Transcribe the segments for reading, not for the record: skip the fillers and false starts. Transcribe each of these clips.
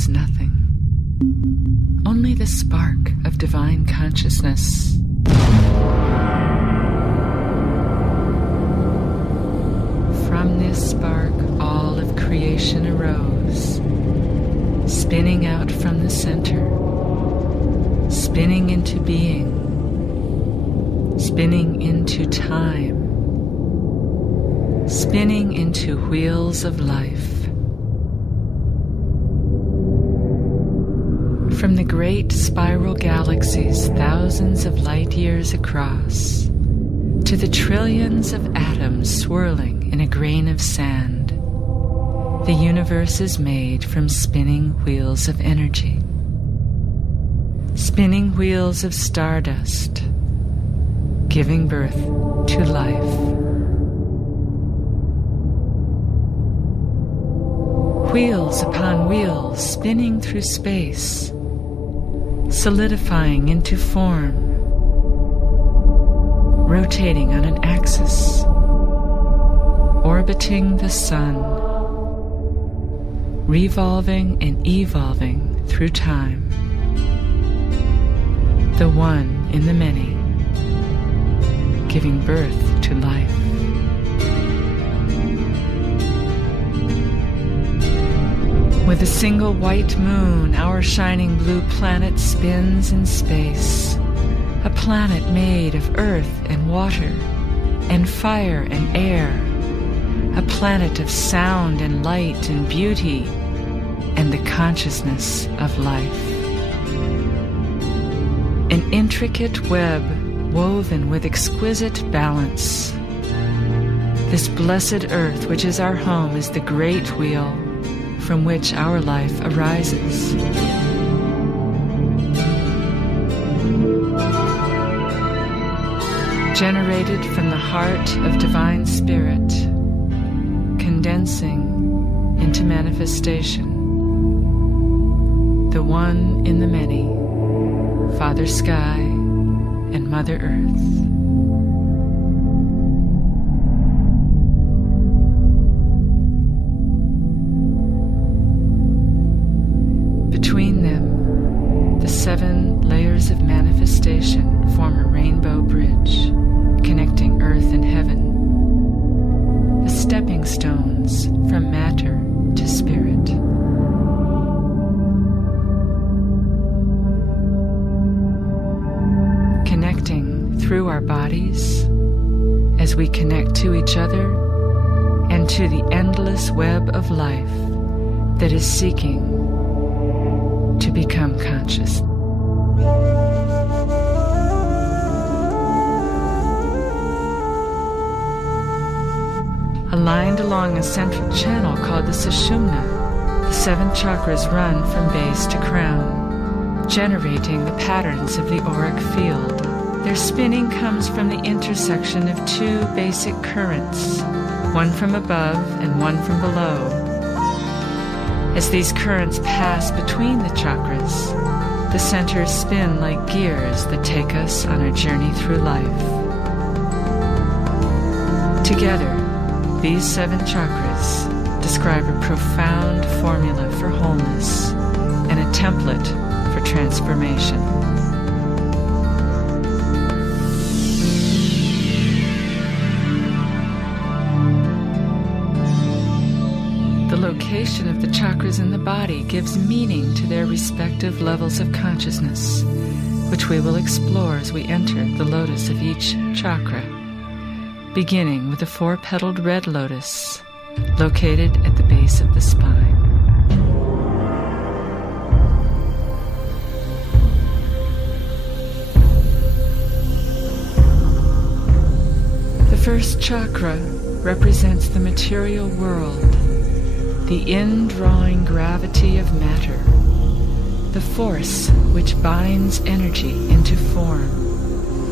is nothing, only the spark of divine consciousness. From this spark, all of creation arose, spinning out from the center, spinning into being, spinning into time, spinning into wheels of life. From the great spiral galaxies thousands of light years across, to the trillions of atoms swirling in a grain of sand, the universe is made from spinning wheels of energy. Spinning wheels of stardust, giving birth to life. Wheels upon wheels spinning through space, solidifying into form, rotating on an axis, orbiting the sun, revolving and evolving through time. The one in the many, giving birth to life. With a single white moon, our shining blue planet spins in space. A planet made of earth and water, and fire and air. A planet of sound and light and beauty, and the consciousness of life. An intricate web woven with exquisite balance. This blessed earth, which is our home, is the great wheel from which our life arises. Generated from the heart of Divine Spirit, condensing into manifestation. The one in the many, Father Sky and Mother Earth. Between them, the 7 layers of manifestation form a rainbow bridge, connecting earth and heaven, the stepping stones from matter to spirit. Connecting through our bodies as we connect to each other and to the endless web of life that is seeking to become conscious. Aligned along a central channel called the Sushumna, the 7 chakras run from base to crown, generating the patterns of the auric field. Their spinning comes from the intersection of 2 basic currents, one from above and one from below. As these currents pass between the chakras, the centers spin like gears that take us on our journey through life. Together, these 7 chakras describe a profound formula for wholeness and a template for transformation. The location of the chakras in the body gives meaning to their respective levels of consciousness, which we will explore as we enter the lotus of each chakra, beginning with the 4-petaled red lotus located at the base of the spine. The first chakra represents the material world, the indrawing gravity of matter, the force which binds energy into form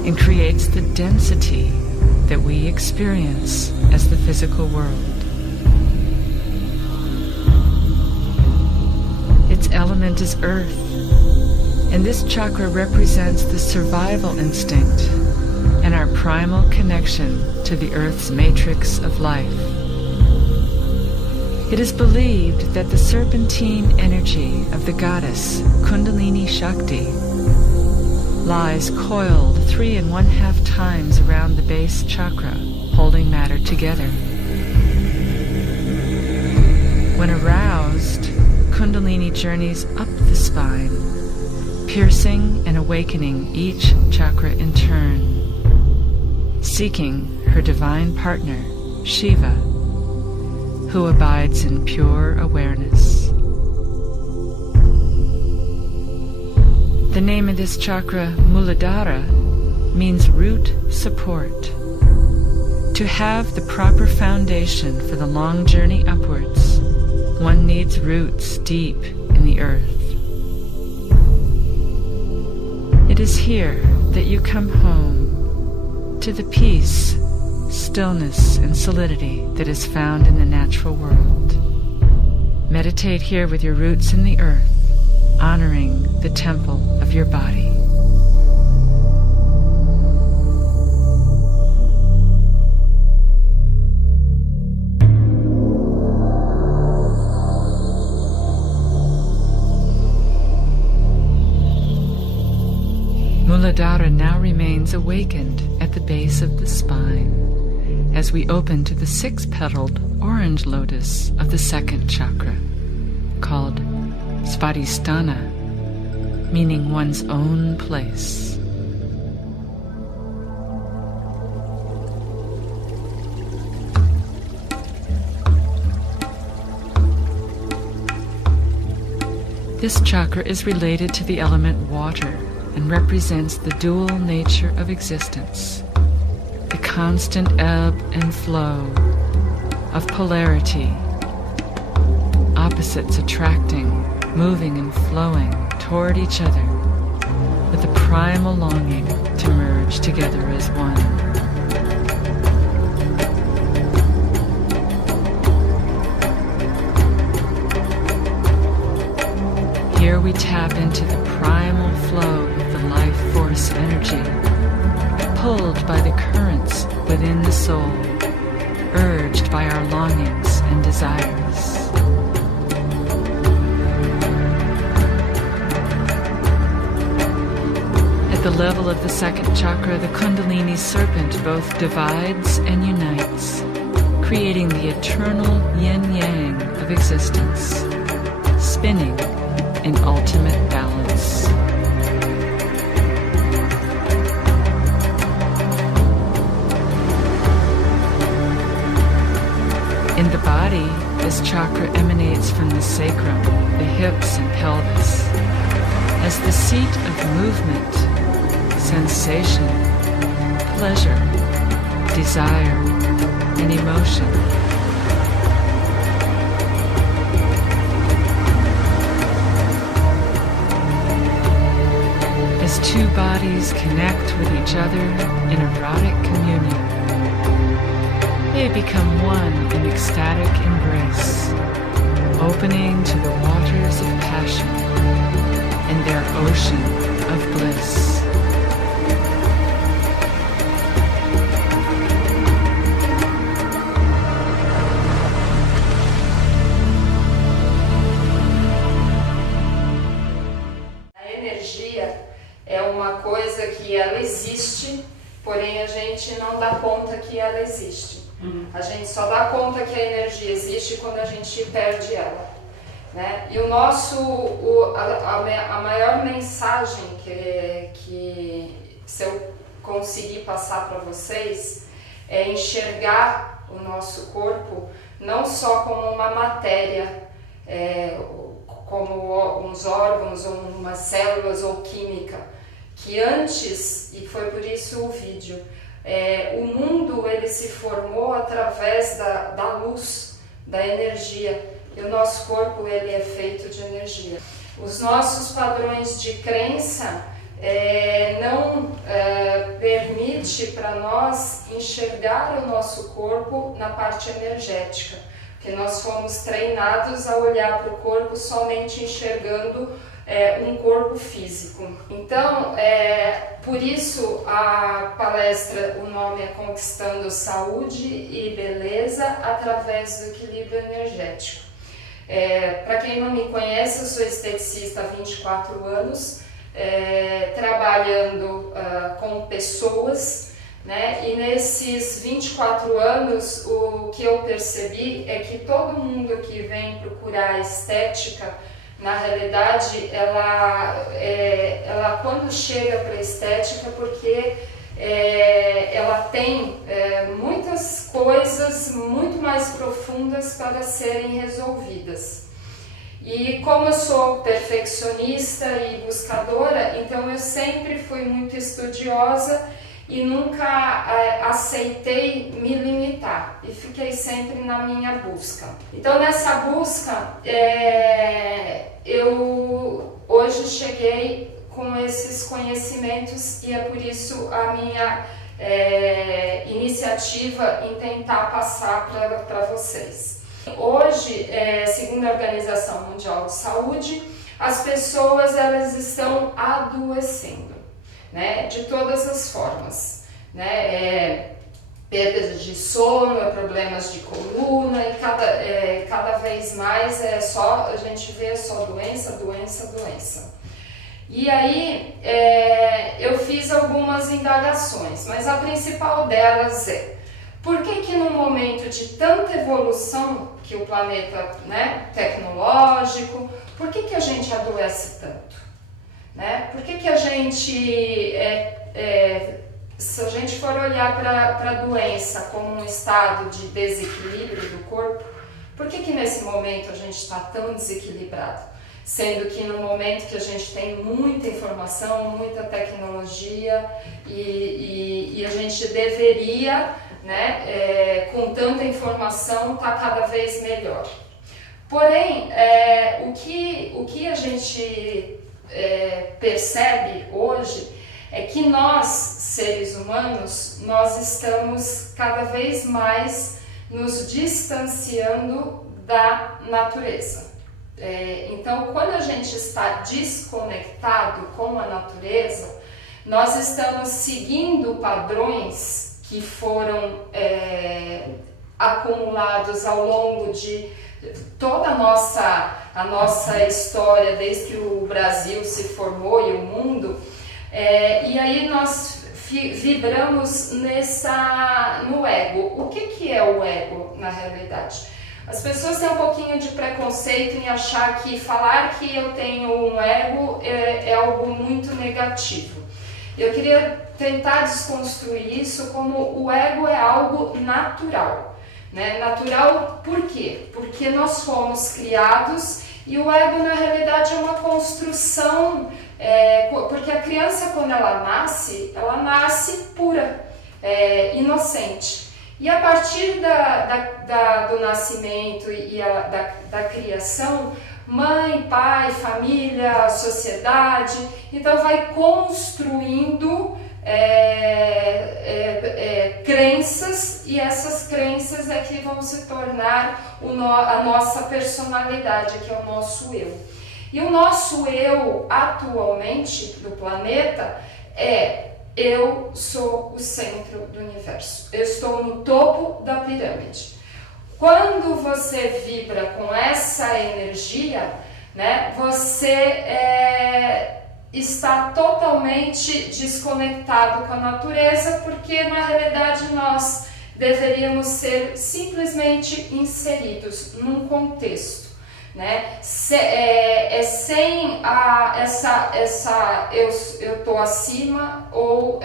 and creates the density that we experience as the physical world. Its element is earth, and this chakra represents the survival instinct and our primal connection to the earth's matrix of life. It is believed that the serpentine energy of the goddess Kundalini Shakti lies coiled 3½ times around the base chakra, holding matter together. When aroused, Kundalini journeys up the spine, piercing and awakening each chakra in turn, seeking her divine partner, Shiva, who abides in pure awareness. The name of this chakra, Muladhara, means root support. To have the proper foundation for the long journey upwards, one needs roots deep in the earth. It is here that you come home to the peace, stillness, and solidity that is found in the natural world. Meditate here with your roots in the earth, honoring the temple of your body. Muladhara now remains awakened at the base of the spine as we open to the 6-petaled orange lotus of the second chakra, called Svadhisthana, meaning one's own place. This chakra is related to the element water and represents the dual nature of existence, the constant ebb and flow of polarity, opposites attracting, moving and flowing toward each other with a primal longing to merge together as one. Here we tap into the primal flow of the life force energy, pulled by the currents within the soul, urged by our longings and desires. At the level of the second chakra, the Kundalini serpent both divides and unites, creating the eternal yin-yang of existence, spinning in ultimate balance. In the body, this chakra emanates from the sacrum, the hips and pelvis, as the seat of movement, sensation, pleasure, desire, and emotion. As two bodies connect with each other in erotic communion, they become one in ecstatic embrace, opening to the waters of passion and their ocean of bliss. É uma coisa que ela existe, porém a gente não dá conta que ela existe. A gente só dá conta que a energia existe quando a gente perde ela, né? E a maior mensagem que se eu conseguir passar para vocês é enxergar o nosso corpo não só como uma matéria, como uns órgãos ou umas células ou química, que antes, e foi por isso o vídeo, o mundo ele se formou através da luz, da energia, e o nosso corpo ele é feito de energia. Os nossos padrões de crença não permite para nós enxergar o nosso corpo na parte energética, porque nós fomos treinados a olhar para o corpo somente enxergando um corpo físico. Então, por isso a palestra, o nome é Conquistando Saúde e Beleza através do Equilíbrio Energético. Para quem não me conhece, eu sou esteticista há 24 anos, trabalhando com pessoas, né? E nesses 24 anos, o que eu percebi é que todo mundo que vem procurar estética, na realidade, ela quando chega para a estética, porque ela tem muitas coisas muito mais profundas para serem resolvidas. E como eu sou perfeccionista e buscadora, então eu sempre fui muito estudiosa e nunca aceitei me limitar e fiquei sempre na minha busca. Então nessa busca eu hoje cheguei com esses conhecimentos e é por isso a minha iniciativa em tentar passar para vocês. Hoje, segundo a Organização Mundial de Saúde, as pessoas elas estão adoecendo, né, de todas as formas, né, perdas de sono, problemas de coluna e cada vez mais a gente vê só doença, doença, doença. E aí eu fiz algumas indagações, mas a principal delas por que num momento de tanta evolução que o planeta, né, tecnológico, por que a gente adoece tanto? Né? Por que a gente, se a gente for olhar para a doença como um estado de desequilíbrio do corpo, por que nesse momento a gente está tão desequilibrado? Sendo que no momento que a gente tem muita informação, muita tecnologia e a gente deveria, né, com tanta informação, estar cada vez melhor. Porém, o que a gente percebe hoje é que nós, seres humanos, nós estamos cada vez mais nos distanciando da natureza. Então, quando a gente está desconectado com a natureza, nós estamos seguindo padrões que foram acumulados ao longo de toda a nossa história, desde que o Brasil se formou e o mundo, e aí nós vibramos no ego. O que é o ego na realidade? As pessoas têm um pouquinho de preconceito em achar que falar que eu tenho um ego é algo muito negativo. Eu queria tentar desconstruir isso como o ego é algo natural. Né? Natural por quê? Porque nós fomos criados e o ego na realidade é uma construção, porque a criança quando ela nasce pura, inocente. E a partir do nascimento e da criação, mãe, pai, família, sociedade, então vai construindo crenças, e essas crenças é que vão se tornar a nossa personalidade, que é o nosso eu. E o nosso eu atualmente do planeta eu sou o centro do universo, eu estou no topo da pirâmide. Quando você vibra com essa energia, né, você está totalmente desconectado com a natureza, porque na realidade nós deveríamos ser simplesmente inseridos num contexto, né? Sem eu estou acima ou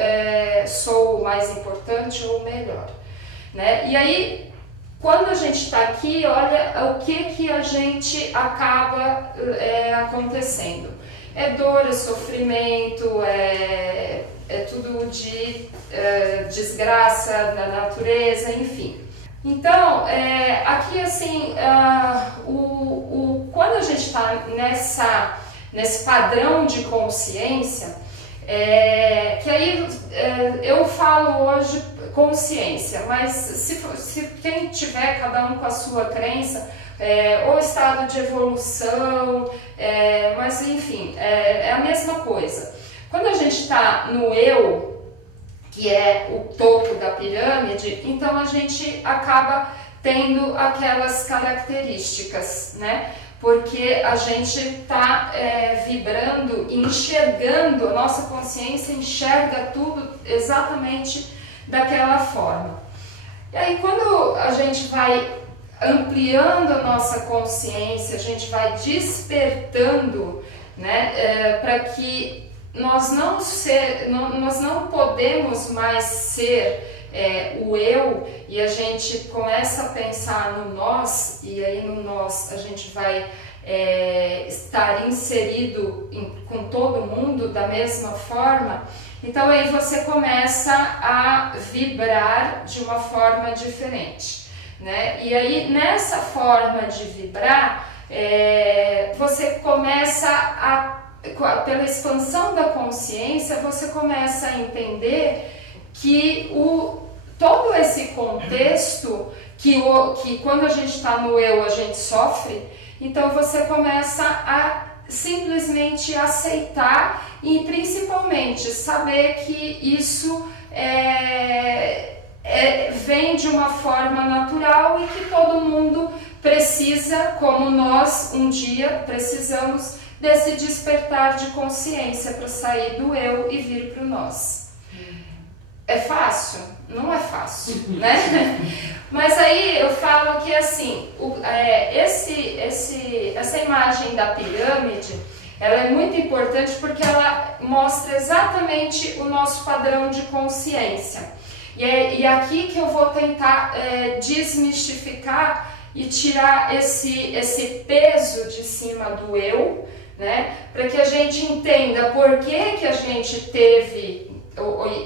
sou o mais importante ou melhor, né? E aí quando a gente está aqui, olha o que a gente acaba acontecendo. É dor, é sofrimento, é tudo de desgraça da natureza, enfim. Então, aqui assim, quando a gente está nesse padrão de consciência, que aí eu falo hoje consciência, mas se quem tiver, cada um com a sua crença, ou estado de evolução, mas enfim, é a mesma coisa. Quando a gente está no eu, que é o topo da pirâmide, então a gente acaba tendo aquelas características, né? Porque a gente está vibrando, enxergando, a nossa consciência enxerga tudo exatamente daquela forma. E aí quando a gente vai ampliando a nossa consciência, a gente vai despertando, né, para que nós não podemos mais ser o eu, e a gente começa a pensar no nós, e aí no nós a gente vai estar inserido com todo mundo da mesma forma. Então aí você começa a vibrar de uma forma diferente, né? E aí nessa forma de vibrar, você começa pela expansão da consciência, você começa a entender que todo esse contexto, que quando a gente está no eu a gente sofre, então você começa a simplesmente aceitar e principalmente saber que isso vem de uma forma natural e que todo mundo precisa, como nós um dia precisamos desse despertar de consciência para sair do eu e vir para o nós. É fácil? Não é fácil, né? Mas aí eu falo que assim, essa imagem da pirâmide, ela é muito importante porque ela mostra exatamente o nosso padrão de consciência. E aqui que eu vou tentar desmistificar e tirar esse peso de cima do eu, né? Para que a gente entenda por que a gente teve,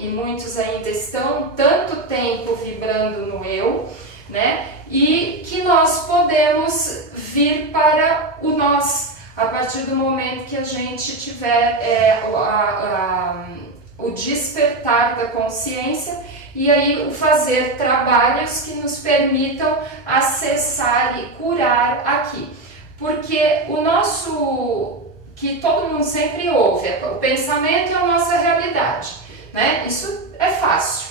e muitos ainda estão, tanto tempo vibrando no eu, né? E que nós podemos vir para o nós, a partir do momento que a gente tiver o despertar da consciência, e aí fazer trabalhos que nos permitam acessar e curar aqui. Porque que todo mundo sempre ouve, o pensamento é a nossa realidade, né? Isso é fácil,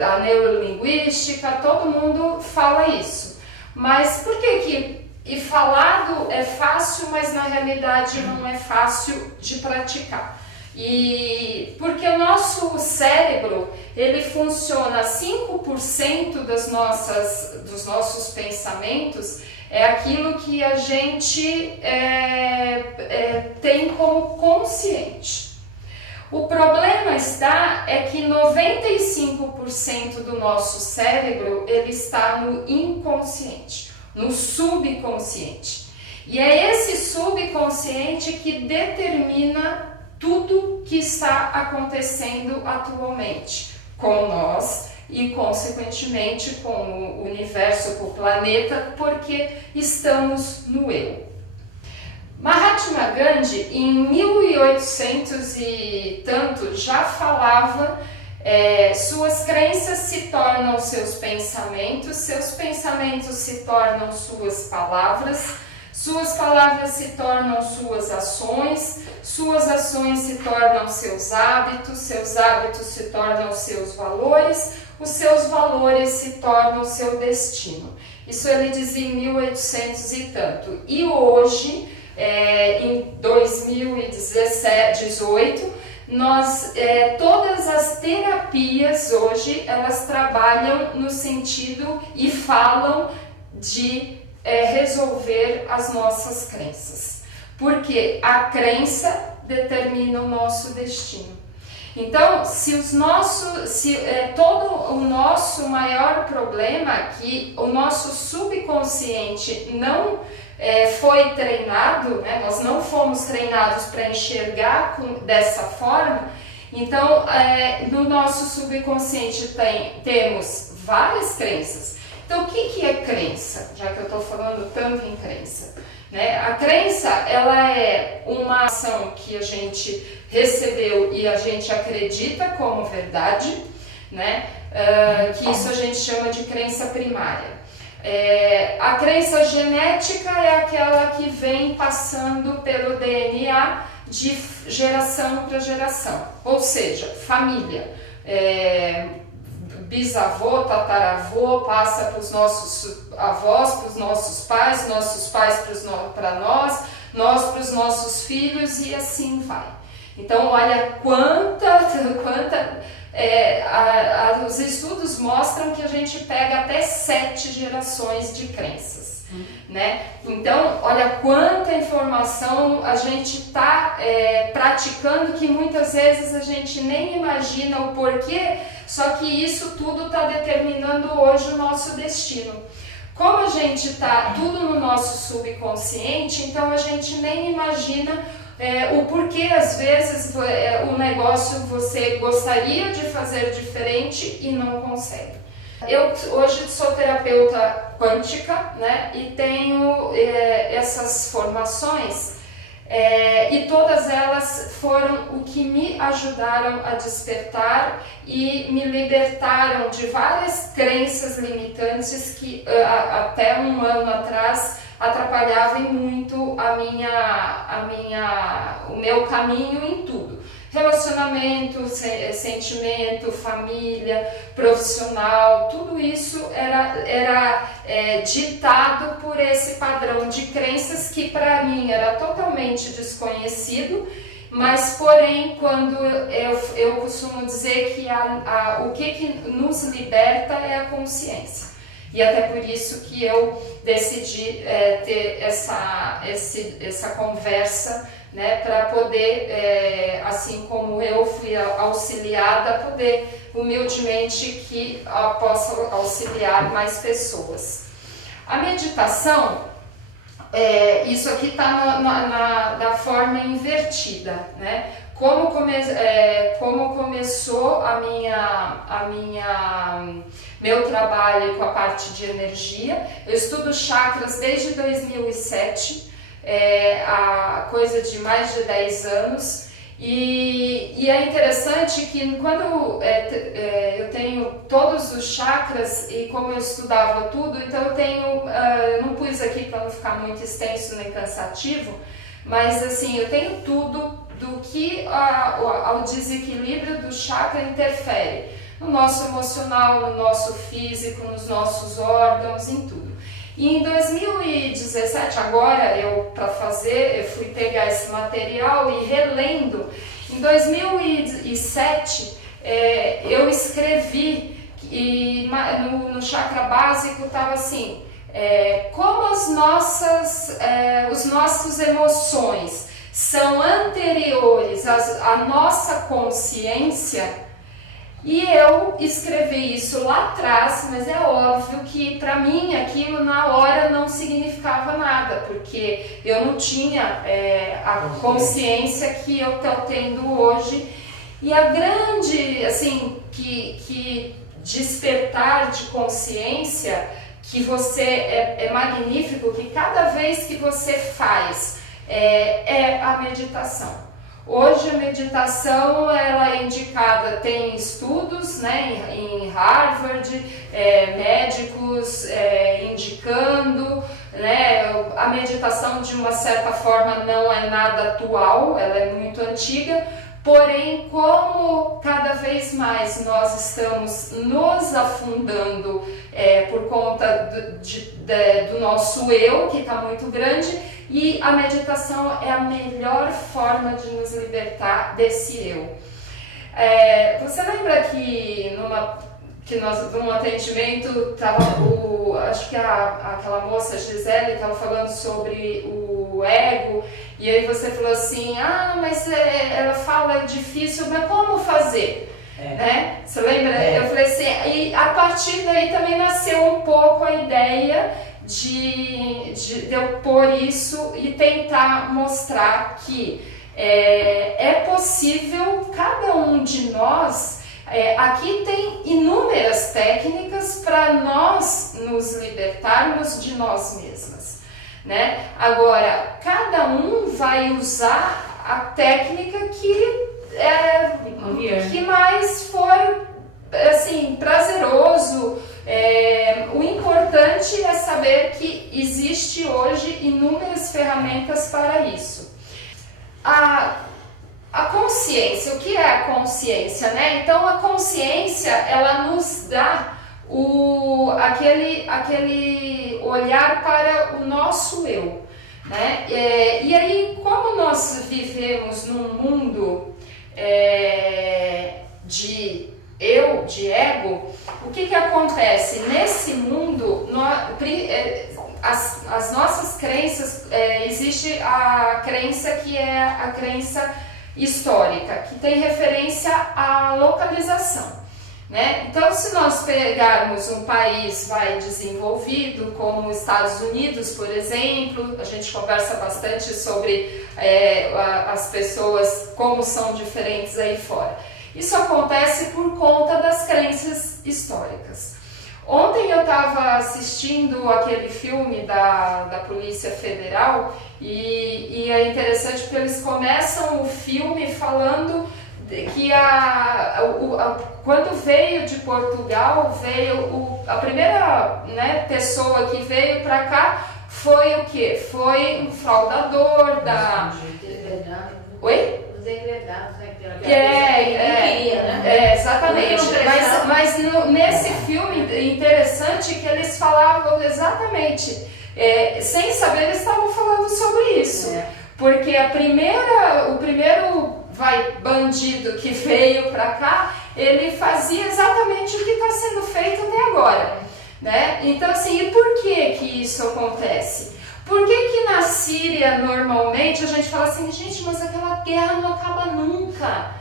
a neurolinguística, todo mundo fala isso. Mas por que e falado é fácil, mas na realidade não é fácil de praticar? E porque o nosso cérebro, ele funciona 5% dos nossos pensamentos, é aquilo que a gente tem como consciente. O problema é que 95% do nosso cérebro, ele está no inconsciente, no subconsciente. E é esse subconsciente que determina tudo que está acontecendo atualmente com nós e, consequentemente, com o universo, com o planeta, porque estamos no eu. Mahatma Gandhi, em 1800 e tanto, já falava: suas crenças se tornam seus pensamentos se tornam suas palavras se tornam suas ações se tornam seus hábitos se tornam seus valores, os seus valores se tornam seu destino. Isso ele dizia em 1800 e tanto. E hoje, em 2018, todas as terapias hoje, elas trabalham no sentido e falam de resolver as nossas crenças, porque a crença determina o nosso destino. Então, todo o nosso maior problema aqui, o nosso subconsciente não foi treinado, né? Nós não fomos treinados para enxergar dessa forma. Então, no nosso subconsciente temos várias crenças. Então, o que é crença? Já que eu estou falando tanto em crença, né? A crença, ela é uma ação que a gente recebeu e a gente acredita como verdade, né? que isso a gente chama de crença primária. A crença genética é aquela que vem passando pelo DNA de geração para geração, ou seja, família. Bisavô, tataravô, passa para os nossos avós, para os nossos pais para nós para os nossos filhos e assim vai. Então, olha os estudos mostram que a gente pega até 7 gerações de crenças, né? Então, olha quanta informação a gente está praticando que muitas vezes a gente nem imagina o porquê, só que isso tudo está determinando hoje o nosso destino. Como a gente está tudo no nosso subconsciente, então a gente nem imagina o porquê, às vezes, o negócio você gostaria de fazer diferente e não consegue. Eu hoje sou terapeuta quântica, né, e tenho essas formações e todas elas foram o que me ajudaram a despertar e me libertaram de várias crenças limitantes que até um ano atrás atrapalhavam muito o meu caminho em tudo. Relacionamento, sentimento, família, profissional, tudo isso era ditado por esse padrão de crenças que para mim era totalmente desconhecido, mas porém quando eu costumo dizer que o que nos liberta é a consciência. E até por isso que eu decidi ter essa conversa, né, para poder, assim como eu fui auxiliada, poder humildemente que possa auxiliar mais pessoas. A meditação, isso aqui está na forma invertida, né? Como começou meu trabalho com a parte de energia. Eu estudo chakras desde 2007, a coisa de mais de 10 anos, e é interessante que quando eu tenho todos os chakras e como eu estudava tudo, então eu não pus aqui para não ficar muito extenso nem cansativo, mas assim, eu tenho tudo do que ao desequilíbrio do chakra interfere no nosso emocional, no nosso físico, nos nossos órgãos, em tudo. E em 2017, agora eu fui pegar esse material e relendo. Em 2007 eu escrevi e no chakra básico estava assim, como os nossos emoções são anteriores à nossa consciência. E eu escrevi isso lá atrás, mas é óbvio que para mim aquilo na hora não significava nada, porque eu não tinha a consciência que eu estou tendo hoje. E a grande, assim, que despertar de consciência, que você é magnífico, que cada vez que você faz é a meditação. Hoje a meditação ela é indicada, tem estudos, né, em Harvard, médicos indicando, né, a meditação de uma certa forma não é nada atual, ela é muito antiga, porém como cada vez mais nós estamos nos afundando por conta do nosso eu, que está muito grande, e a meditação é a melhor forma de nos libertar desse eu. Você lembra que num atendimento acho que aquela moça Gisele estava falando sobre o ego, e aí você falou assim, mas ela fala difícil, mas como fazer? Né? Você lembra? Eu falei assim, e a partir daí também nasceu um pouco a ideia de eu pôr isso e tentar mostrar que é possível, cada um de nós, aqui tem inúmeras técnicas para nós nos libertarmos de nós mesmas, né? Agora, cada um vai usar a técnica que mais for assim, prazeroso. O importante é saber que existe hoje inúmeras ferramentas para isso. A consciência, o que é a consciência, né? Então a consciência, ela nos dá aquele olhar para o nosso eu, né? E aí, como nós vivemos num mundo de eu, de ego, o que acontece? Nesse mundo, as nossas crenças, existe a crença que é a crença histórica, que tem referência à localização, né? Então, se nós pegarmos um país desenvolvido, como os Estados Unidos, por exemplo, a gente conversa bastante sobre as pessoas, como são diferentes aí fora. Isso acontece por conta das crenças históricas. Ontem eu estava assistindo aquele filme da Polícia Federal e é interessante porque eles começam o filme falando que quando veio de Portugal, a primeira, né, pessoa que veio para cá foi o quê? Foi um fraudador da... Oi? Exatamente. Mas nesse filme interessante que eles falavam exatamente, sem saber eles estavam falando sobre isso. Porque o primeiro bandido que veio para cá, ele fazia exatamente o que está sendo feito até agora, né? Então assim, e por que isso acontece? Por que na Síria normalmente a gente fala assim, gente, mas aquela guerra não acaba nunca,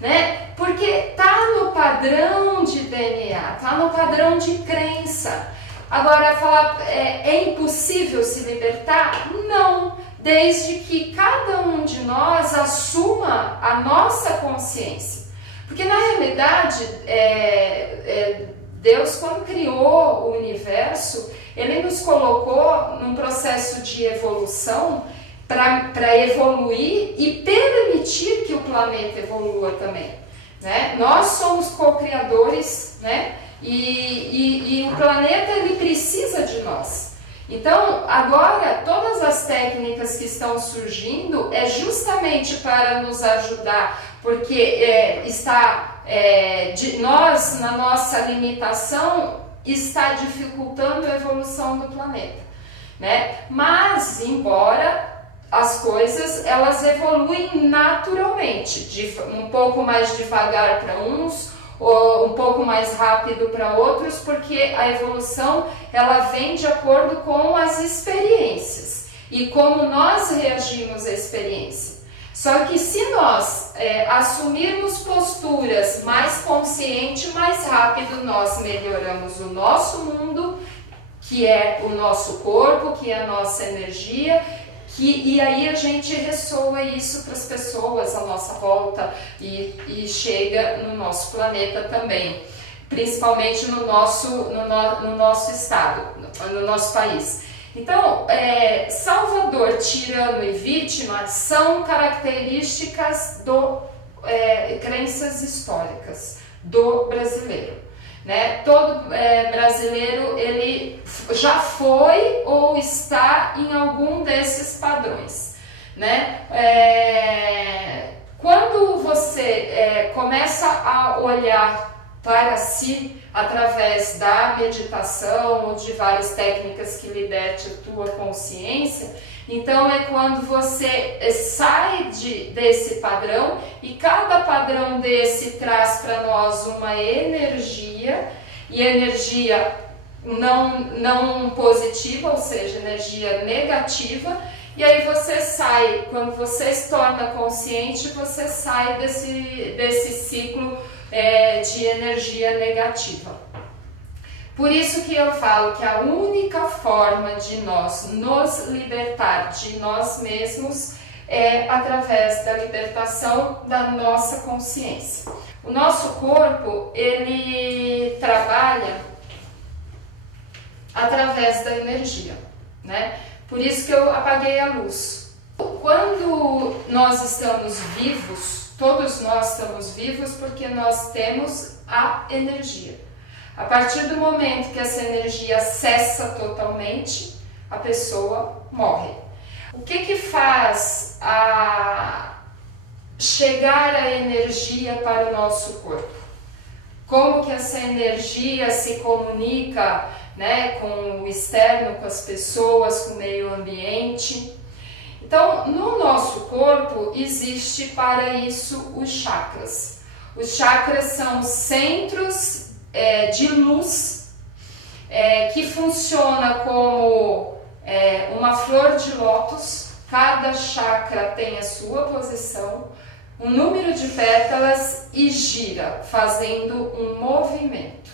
né? Porque tá no padrão de DNA, tá no padrão de crença. Agora, falar é impossível se libertar? Não, desde que cada um de nós assuma a nossa consciência. Porque na realidade, Deus, quando criou o universo, Ele nos colocou num processo de evolução para evoluir e permitir que o planeta evolua também, né? Nós somos co-criadores, né? E o planeta, ele precisa de nós. Então, agora, todas as técnicas que estão surgindo é justamente para nos ajudar, porque nós, na nossa limitação, está dificultando a evolução do planeta, né? Mas, embora as coisas, elas evoluem naturalmente, um pouco mais devagar para uns, ou um pouco mais rápido para outros, porque a evolução, ela vem de acordo com as experiências e como nós reagimos à experiência. Só que se nós assumirmos posturas mais conscientes, mais rápido nós melhoramos o nosso mundo, que é o nosso corpo, que é a nossa energia, e aí a gente ressoa isso para as pessoas à nossa volta e chega no nosso planeta também, principalmente no nosso estado, no nosso país. Então, salvador, tirano e vítima são características crenças históricas do brasileiro, né? Todo brasileiro, ele já foi ou está em algum desses padrões, né? Quando você começa a olhar para si através da meditação ou de várias técnicas que liberte a tua consciência, então é quando você sai desse padrão, e cada padrão desse traz para nós uma energia, e energia não positiva, ou seja, energia negativa, e aí você sai, quando você se torna consciente, você sai desse ciclo de energia negativa. Por isso que eu falo que a única forma de nós nos libertar de nós mesmos é através da libertação da nossa consciência. O nosso corpo, ele trabalha através da energia, né? Por isso que eu apaguei a luz. Quando nós estamos vivos, todos nós estamos vivos porque nós temos a energia. A partir do momento que essa energia cessa totalmente, a pessoa morre. O que faz chegar a energia para o nosso corpo? Como que essa energia se comunica, né, com o externo, com as pessoas, com o meio ambiente? Então, no nosso corpo existe para isso os chakras. Os chakras são centros de luz que funciona como uma flor de lótus. Cada chakra tem a sua posição, um número de pétalas e gira, fazendo um movimento.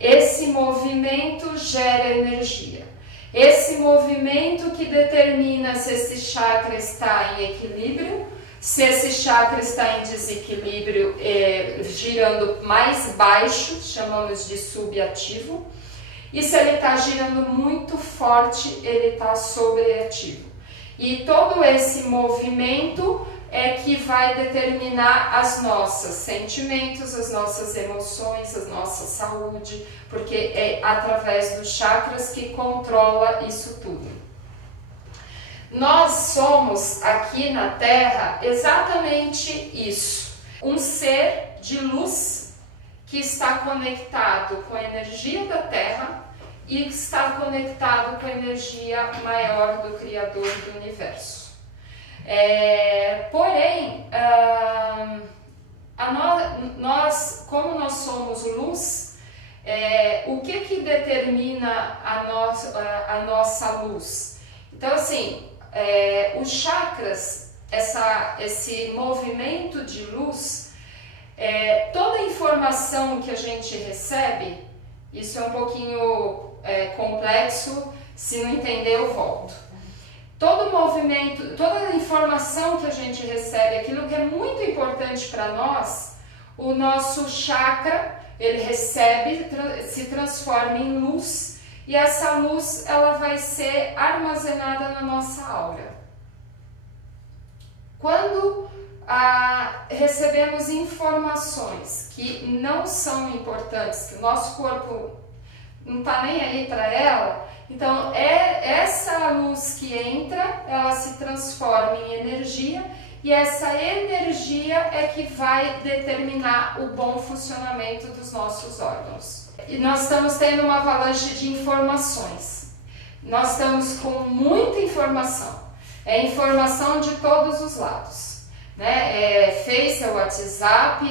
Esse movimento gera energia. Esse movimento que determina se esse chakra está em equilíbrio, se esse chakra está em desequilíbrio, girando mais baixo, chamamos de subativo, e se ele está girando muito forte, ele está sobreativo. E todo esse movimento é que vai determinar os nossos sentimentos, as nossas emoções, a nossa saúde, porque é através dos chakras que controla isso tudo. Nós somos aqui na Terra exatamente isso, um ser de luz que está conectado com a energia da Terra e está conectado com a energia maior do Criador do Universo. Porém, nós, como nós somos luz, o que determina a nossa luz? Então, assim, os chakras, esse movimento de luz, toda a informação que a gente recebe, isso é um pouquinho complexo, se não entender eu volto. Todo movimento, toda a informação que a gente recebe, aquilo que é muito importante para nós, o nosso chakra, ele recebe, se transforma em luz, e essa luz ela vai ser armazenada na nossa aura. Quando recebemos informações que não são importantes, que o nosso corpo não está nem aí para ela, então essa luz que entra, ela se transforma em energia, e essa energia é que vai determinar o bom funcionamento dos nossos órgãos. E nós estamos tendo uma avalanche de informações. Nós estamos com muita informação. É informação de todos os lados, né? Face, WhatsApp,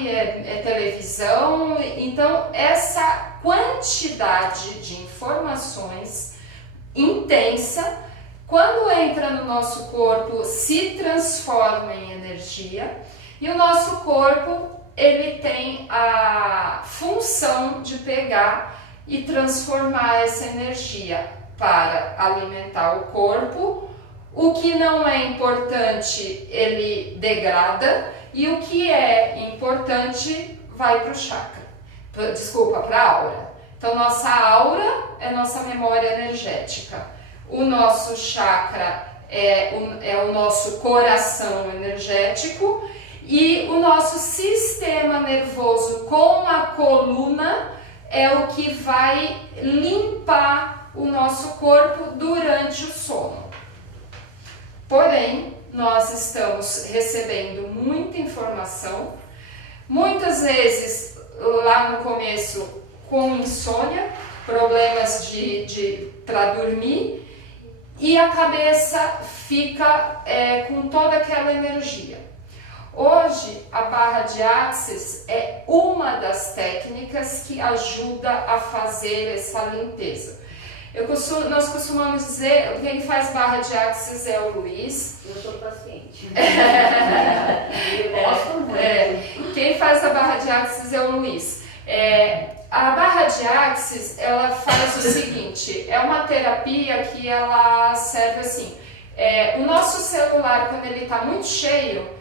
televisão. Então, essa quantidade de informações intensa, quando entra no nosso corpo, se transforma em energia, e o nosso corpo, ele tem a função de pegar e transformar essa energia para alimentar o corpo. O que não é importante, ele degrada, e o que é importante vai para o chakra, para a aura. Então, nossa aura é nossa memória energética. O nosso chakra é o nosso coração energético, e o nosso sistema nervoso com a coluna é o que vai limpar o nosso corpo durante o sono. Porém, nós estamos recebendo muita informação, muitas vezes lá no começo com insônia, problemas para dormir, e a cabeça fica com toda aquela energia. Hoje, a barra de Axis é uma das técnicas que ajuda a fazer essa limpeza. Nós costumamos dizer, quem faz barra de Axis é o Luiz. Eu sou paciente. Eu gosto muito. Quem faz a barra de Axis é o Luiz. A barra de Axis, ela faz o seguinte, é uma terapia que ela serve assim, o nosso celular, quando ele está muito cheio,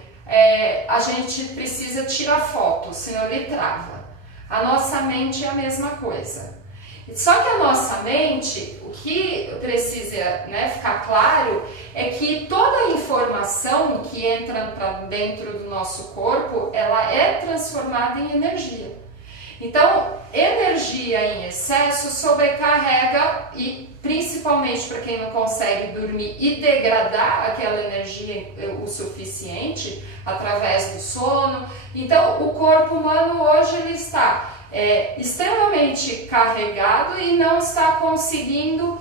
a gente precisa tirar foto, senão ele trava. A nossa mente é a mesma coisa. Só que a nossa mente, o que precisa, né, ficar claro é que toda a informação que entra para dentro do nosso corpo, ela é transformada em energia. Então, energia em excesso sobrecarrega e principalmente para quem não consegue dormir e degradar aquela energia o suficiente através do sono. Então, o corpo humano hoje ele está extremamente carregado e não está conseguindo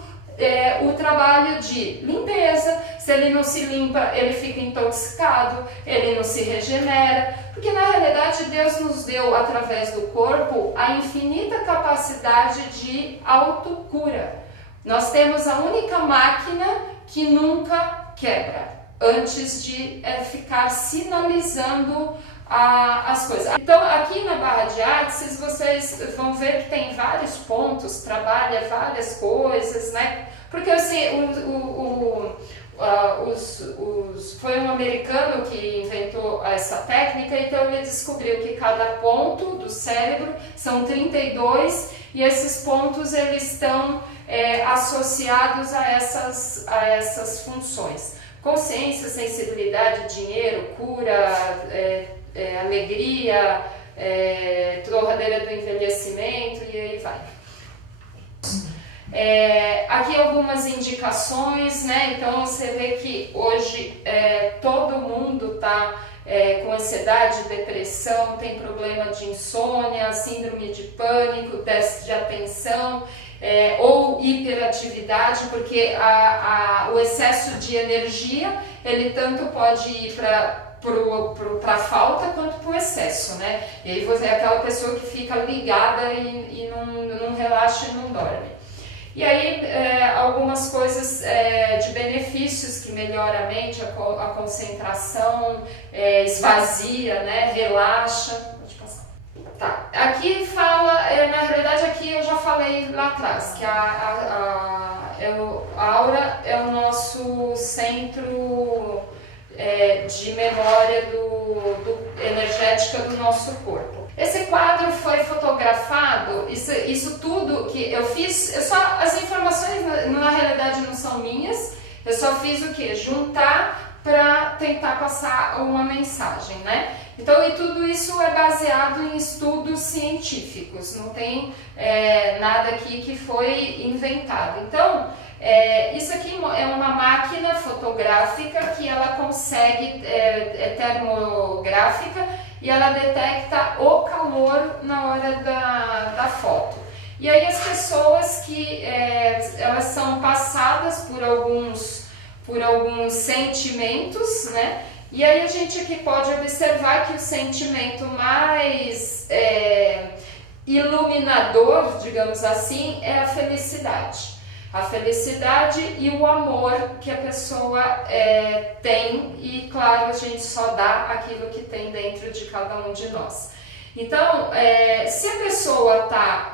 o trabalho de limpeza. Se ele não se limpa, ele fica intoxicado, ele não se regenera, porque na realidade Deus nos deu através do corpo a infinita capacidade de autocura. Nós temos a única máquina que nunca quebra, antes de ficar sinalizando as coisas. Então aqui na barra de Axis vocês vão ver que tem vários pontos, trabalha várias coisas, né? Porque assim, foi um americano que inventou essa técnica, então ele descobriu que cada ponto do cérebro são 32 e esses pontos eles estão associados a essas funções. Consciência, sensibilidade, dinheiro, cura, alegria, torradeira do envelhecimento e aí vai. Aqui algumas indicações, né? Então você vê que hoje todo mundo está com ansiedade, depressão, tem problema de insônia, síndrome de pânico, déficit de atenção, ou hiperatividade, porque o excesso de energia ele tanto pode ir para a falta quanto para o excesso, né? E aí você é aquela pessoa que fica ligada e não relaxa e não dorme. E aí algumas coisas de benefícios que melhora a mente, a concentração, esvazia, né? Relaxa. Pode passar. Tá. Aqui fala, na realidade aqui eu já falei lá atrás, que a aura é o nosso centro de memória energética do nosso corpo. Esse quadro foi fotografado, isso tudo que eu fiz, as informações na realidade não são minhas, eu só fiz o que? Juntar para tentar passar uma mensagem, né? Então, e tudo isso é baseado em estudos científicos, não tem nada aqui que foi inventado. Então, isso aqui é uma máquina fotográfica que ela consegue, termográfica, e ela detecta o calor na hora da foto. E aí as pessoas que elas são passadas por alguns sentimentos, né? E aí a gente aqui pode observar que o sentimento mais iluminador, digamos assim, é a felicidade. A felicidade e o amor que a pessoa tem, e claro, a gente só dá aquilo que tem dentro de cada um de nós. Então, se a pessoa está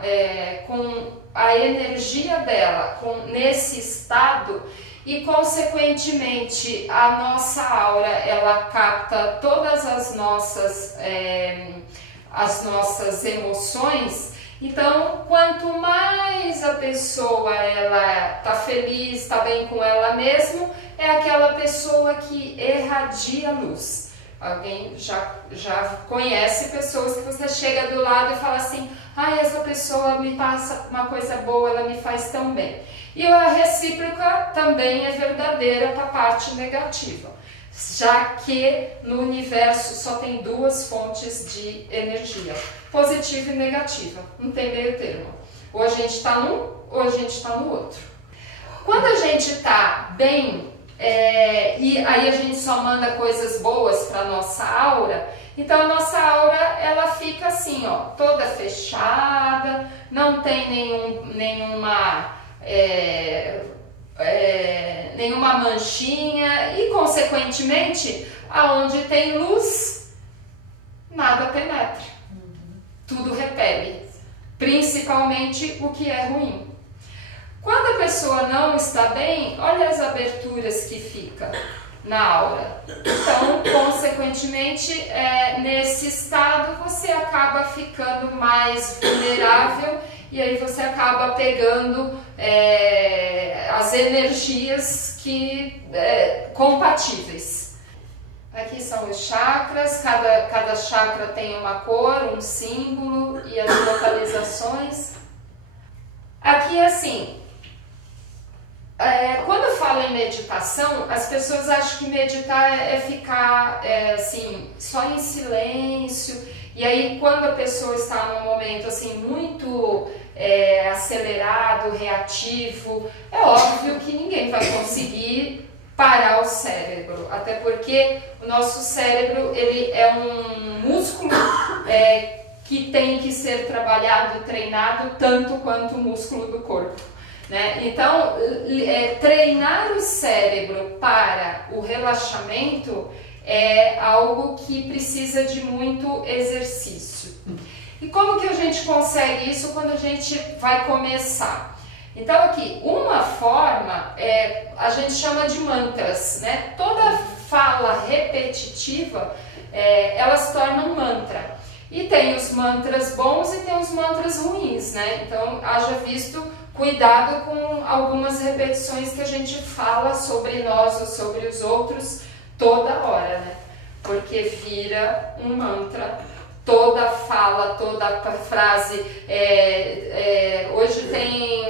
com a energia dela nesse estado e consequentemente a nossa aura ela capta todas as nossas emoções. Então, quanto mais a pessoa ela está feliz, está bem com ela mesma, é aquela pessoa que irradia luz. Alguém já conhece pessoas que você chega do lado e fala assim: essa pessoa me passa uma coisa boa, ela me faz tão bem. E a recíproca também é verdadeira para a parte negativa, já que no universo só tem duas fontes de energia, positiva e negativa, não tem meio termo. Ou a gente está num, ou a gente está no outro. Quando a gente está bem, e aí a gente só manda coisas boas para a nossa aura, então a nossa aura ela fica assim, ó, toda fechada, não tem nenhuma manchinha e, consequentemente, aonde tem luz, nada penetra. Tudo repele, principalmente o que é ruim. Quando a pessoa não está bem, olha as aberturas que fica na aura. Então, consequentemente, nesse estado você acaba ficando mais vulnerável e aí você acaba pegando as energias compatíveis. Aqui são os chakras, cada chakra tem uma cor, um símbolo e as localizações. Aqui assim, quando eu falo em meditação, as pessoas acham que meditar é ficar assim, só em silêncio. E aí quando a pessoa está num momento assim muito acelerado, reativo, é óbvio que ninguém vai conseguir parar o cérebro, até porque o nosso cérebro ele é um músculo que tem que ser trabalhado, treinado tanto quanto o músculo do corpo, né? Então, treinar o cérebro para o relaxamento é algo que precisa de muito exercício. E como que a gente consegue isso quando a gente vai começar? Então aqui, uma forma, a gente chama de mantras, né? Toda fala repetitiva, ela se torna um mantra. E tem os mantras bons e tem os mantras ruins, né? Então, haja visto cuidado com algumas repetições que a gente fala sobre nós ou sobre os outros toda hora, né? Porque vira um mantra. Toda fala, toda frase, hoje tem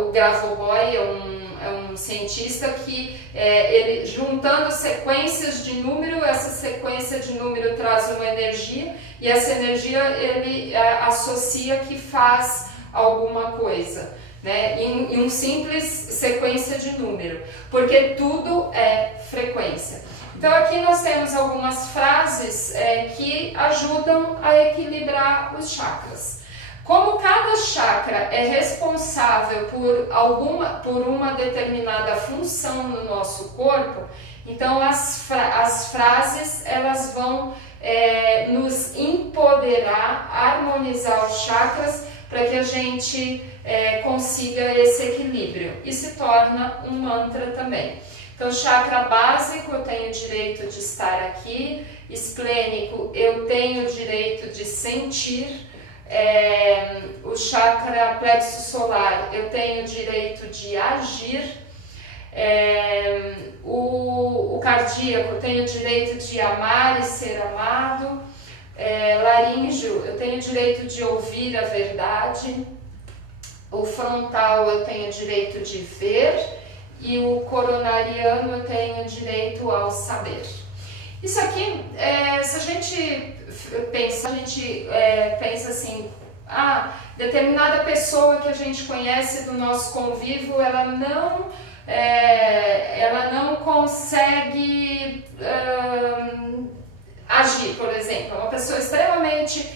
o Grabovoi, é um cientista que ele juntando sequências de número, essa sequência de número traz uma energia e essa energia ele associa que faz alguma coisa, né? Em um simples sequência de número, porque tudo é frequência. Então aqui nós temos algumas frases que ajudam a equilibrar os chakras. Como cada chakra é responsável por uma determinada função no nosso corpo, então as frases elas vão nos empoderar, harmonizar os chakras para que a gente consiga esse equilíbrio e se torna um mantra também. Então, chakra básico, eu tenho o direito de estar aqui. Esplênico, eu tenho o direito de sentir. O chakra plexo solar, eu tenho o direito de agir. O cardíaco, eu tenho o direito de amar e ser amado. Laríngeo, eu tenho o direito de ouvir a verdade. O frontal, eu tenho o direito de ver. E o coronariano eu tenho direito ao saber. Isso aqui, se a gente pensa assim, determinada pessoa que a gente conhece do nosso convívio, ela não consegue agir, por exemplo. É uma pessoa extremamente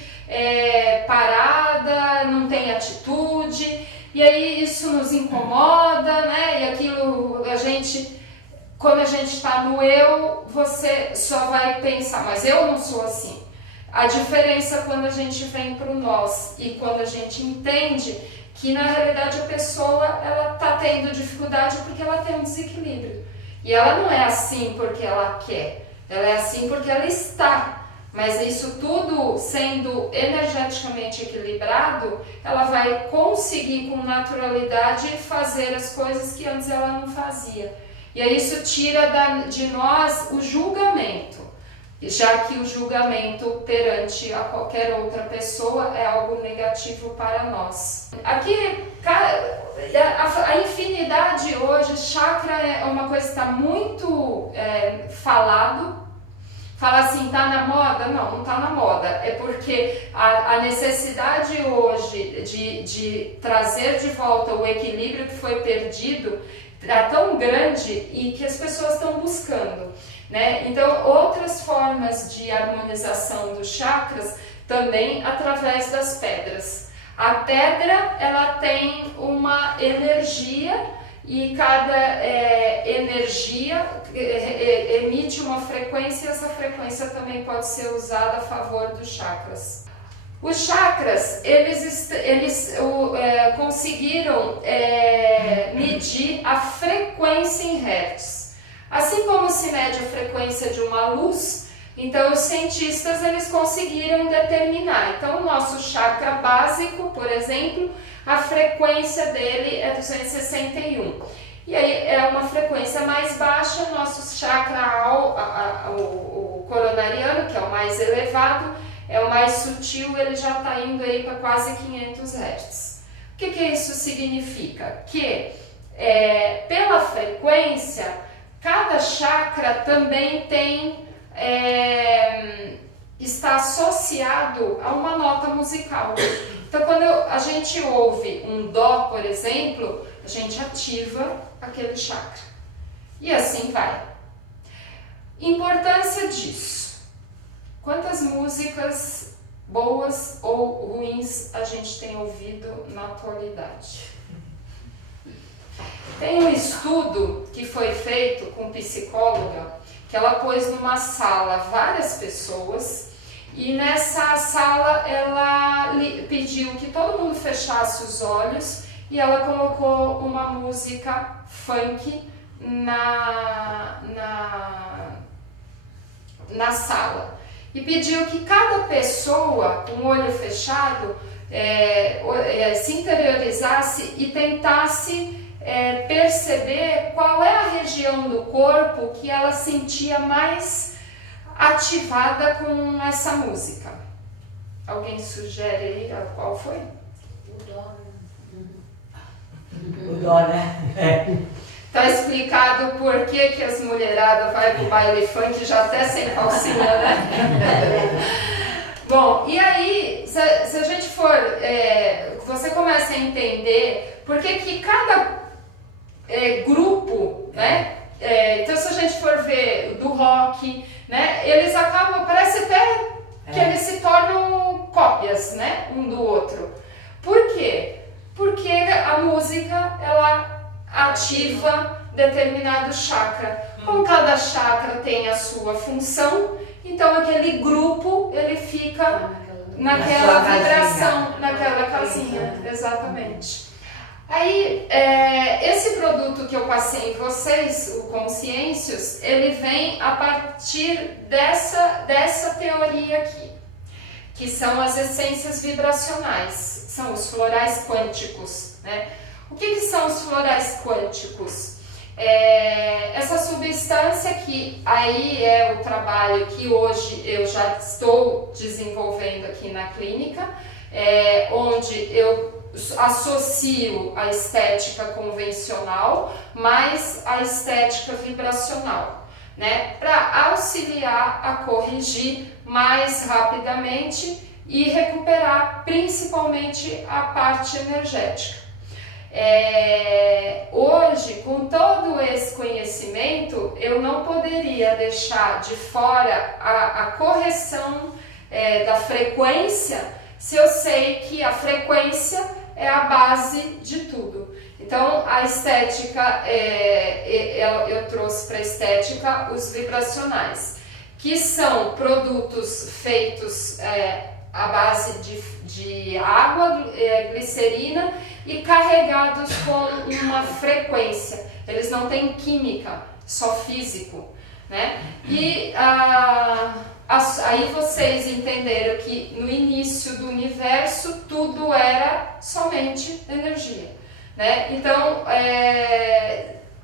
parada, não tem atitude. E aí isso nos incomoda, né? E aquilo, quando a gente está no eu, você só vai pensar, mas eu não sou assim. A diferença quando a gente vem para o nós e quando a gente entende que na realidade a pessoa ela está tendo dificuldade porque ela tem um desequilíbrio. E ela não é assim porque ela quer, ela é assim porque ela está. Mas isso tudo sendo energeticamente equilibrado, ela vai conseguir com naturalidade fazer as coisas que antes ela não fazia. E aí isso tira de nós o julgamento, já que o julgamento perante a qualquer outra pessoa é algo negativo para nós. Aqui, a infinidade hoje, chakra é uma coisa que está muito falado. Fala assim, tá na moda? Não, não tá na moda. É porque a necessidade hoje de trazer de volta o equilíbrio que foi perdido é tão grande e que as pessoas estão buscando, né? Então, outras formas de harmonização dos chakras também através das pedras. A pedra, ela tem uma energia e cada energia emite uma frequência e essa frequência também pode ser usada a favor dos chakras. Os chakras, eles conseguiram medir a frequência em hertz. Assim como se mede a frequência de uma luz, então os cientistas eles conseguiram determinar. Então o nosso chakra básico, por exemplo, a frequência dele é 261. E aí é uma frequência mais baixa, nosso chakra, o coronariano, que é o mais elevado, é o mais sutil, ele já está indo aí para quase 500 Hz. O que isso significa? Que pela frequência, cada chakra também está associado a uma nota musical. Então, quando a gente ouve um dó, por exemplo, a gente ativa aquele chakra. E assim vai. Importância disso. Quantas músicas boas ou ruins a gente tem ouvido na atualidade? Tem um estudo que foi feito com psicóloga, que ela pôs numa sala várias pessoas, e nessa sala ela pediu que todo mundo fechasse os olhos e ela colocou uma música funk na sala. E pediu que cada pessoa com o olho fechado se interiorizasse e tentasse perceber qual é a região do corpo que ela sentia mais ativada com essa música. Alguém sugere aí qual foi? O dó. O dó, né? Tá explicado por que as mulheradas vai pro baile funk já até sem calcinha, né? Bom, e aí, se a gente for, você começa a entender por que cada grupo, né? Então, se a gente for ver do rock, né? Eles acabam, parece até que eles se tornam cópias, né? Um do outro. Por quê? Porque a música, ela ativa determinado chakra. Como cada chakra tem a sua função, então aquele grupo ele fica naquela vibração, naquela casinha, exatamente. Aí, esse produto que eu passei em vocês, o Consciêncios, ele vem a partir dessa teoria aqui, que são as essências vibracionais, são os florais quânticos, né? O que são os florais quânticos? Essa substância que aí é o trabalho que hoje eu já estou desenvolvendo aqui na clínica, onde eu associo a estética convencional mais a estética vibracional, né? Para auxiliar a corrigir mais rapidamente e recuperar principalmente a parte energética. Hoje, com todo esse conhecimento, eu não poderia deixar de fora a correção da frequência, se eu sei que a frequência é a base de tudo. Então, a estética, eu trouxe para a estética os vibracionais, que são produtos feitos à base de água, glicerina, e carregados com uma frequência. Eles não têm química, só físico, né? E aí vocês entenderam que no início do universo tudo era somente energia, né? Então,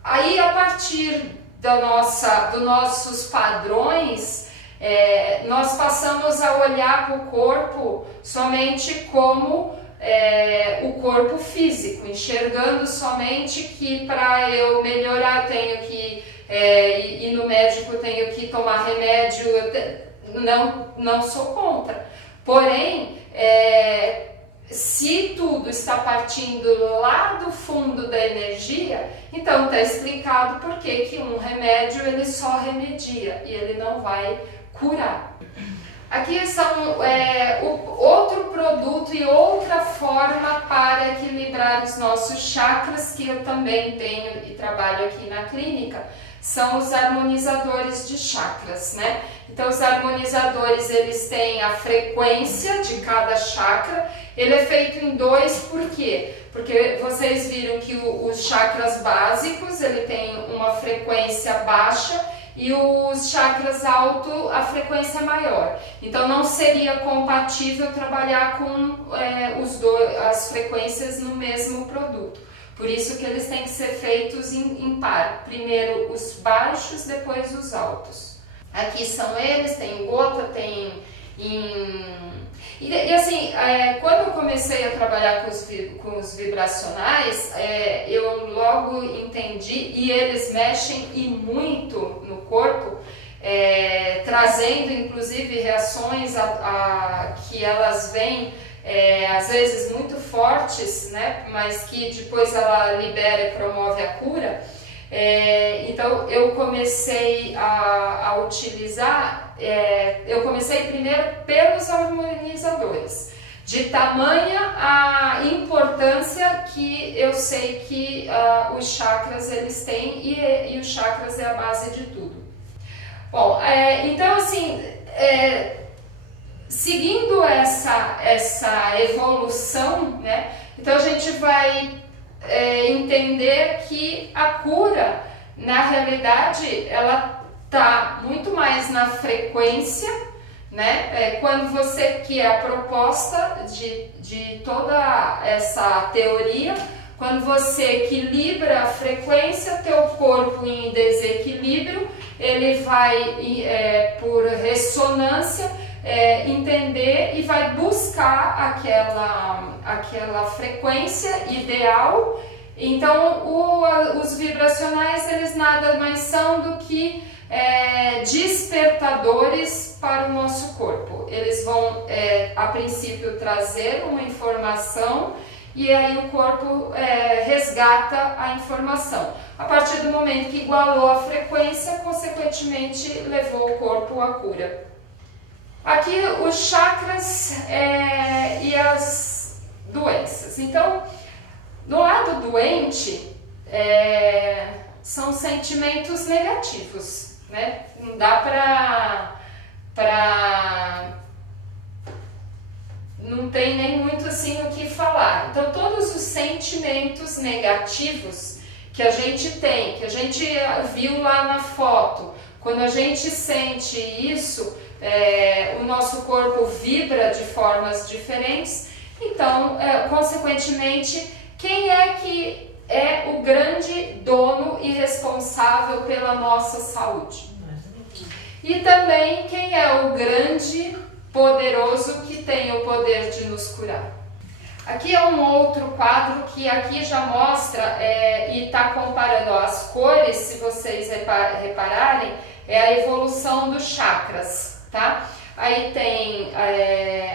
aí a partir dos nossos padrões, nós passamos a olhar para o corpo somente como o corpo físico, enxergando somente que para eu melhorar tenho que ir no médico, tenho que tomar remédio. Não sou contra, porém se tudo está partindo lá do fundo da energia, então está explicado por que um remédio ele só remedia e ele não vai curar. Aqui são outro produto e outra forma para equilibrar os nossos chakras, que eu também tenho e trabalho aqui na clínica, são os harmonizadores de chakras, né? Então, os harmonizadores, eles têm a frequência de cada chakra, ele é feito em 2, por quê? Porque vocês viram que os chakras básicos, ele tem uma frequência baixa, e os chakras alto, a frequência é maior. Então não seria compatível trabalhar com as frequências no mesmo produto. Por isso que eles têm que ser feitos em par. Primeiro os baixos, depois os altos. Aqui são eles, tem gota, tem E assim, quando eu comecei a trabalhar com os vibracionais, eu logo entendi, e eles mexem e muito no corpo, trazendo inclusive reações que elas vêm às vezes muito fortes, né, mas que depois ela libera e promove a cura. Então eu comecei a utilizar, eu comecei primeiro pelos harmonizadores, de tamanha a importância que eu sei que os chakras eles têm, e os chakras é a base de tudo. Bom, então assim, seguindo essa evolução, né, então a gente vai entender que a cura, na realidade, ela está muito mais na frequência, né? Quando você, que é a proposta de toda essa teoria, quando você equilibra a frequência, teu corpo em desequilíbrio, ele vai, por ressonância, entender e vai buscar aquela frequência ideal. Então os vibracionais, eles nada mais são do que despertadores para o nosso corpo. Eles vão a princípio trazer uma informação, e aí o corpo resgata a informação. A partir do momento que igualou a frequência, consequentemente levou o corpo à cura. Aqui os chakras e as doenças. Então, no lado doente, são sentimentos negativos, né? Não dá não tem nem muito assim o que falar. Então, todos os sentimentos negativos que a gente tem, que a gente viu lá na foto, quando a gente sente isso, o nosso corpo vibra de formas diferentes. Então, consequentemente, quem é que é o grande dono e responsável pela nossa saúde? E também quem é o grande poderoso que tem o poder de nos curar? Aqui é um outro quadro que aqui já mostra e está comparando as cores, se vocês repararem, a evolução dos chakras, tá? Aí tem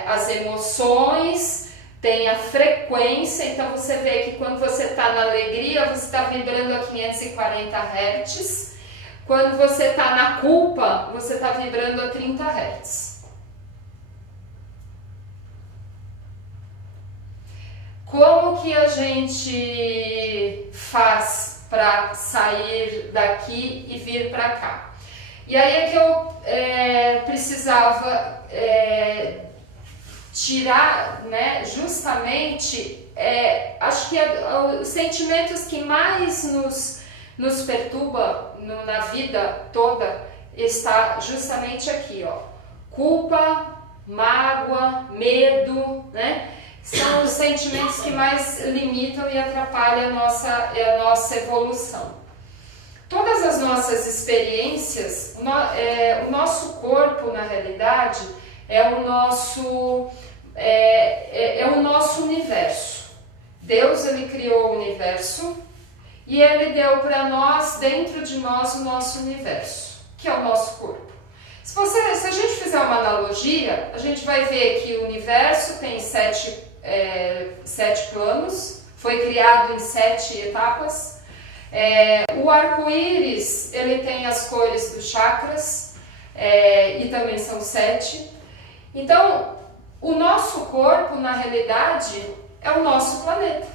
as emoções, tem a frequência. Então você vê que quando você está na alegria, você está vibrando a 540 Hz. Quando você está na culpa, você está vibrando a 30 Hz. Como que a gente faz para sair daqui e vir para cá? E aí é que eu precisava tirar, né, justamente, acho que os sentimentos que mais nos perturba na vida toda está justamente aqui, ó. Culpa, mágoa, medo, né? São os sentimentos que mais limitam e atrapalham a nossa evolução. Todas as nossas experiências, o nosso corpo, na realidade, é o nosso universo. Deus, ele criou o universo e ele deu para nós, dentro de nós, o nosso universo, que é o nosso corpo. Se a gente fizer uma analogia, a gente vai ver que o universo tem 7 planos, foi criado em 7 etapas. O arco-íris, ele tem as cores dos chakras, e também são 7. Então, o nosso corpo, na realidade, é o nosso planeta.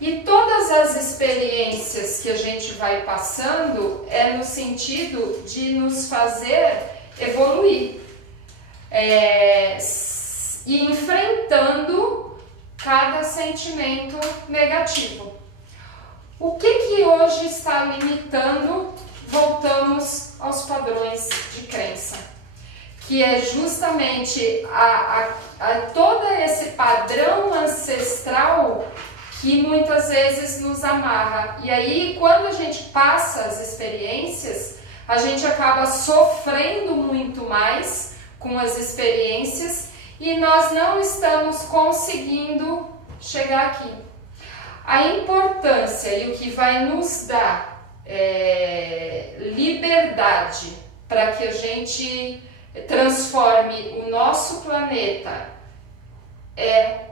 E todas as experiências que a gente vai passando no sentido de nos fazer evoluir. E enfrentando cada sentimento negativo. O que hoje está limitando? Voltamos aos padrões de crença, que é justamente todo esse padrão ancestral que muitas vezes nos amarra. E aí, quando a gente passa as experiências, a gente acaba sofrendo muito mais com as experiências e nós não estamos conseguindo chegar aqui. A importância e o que vai nos dar liberdade para que a gente transforme o nosso planeta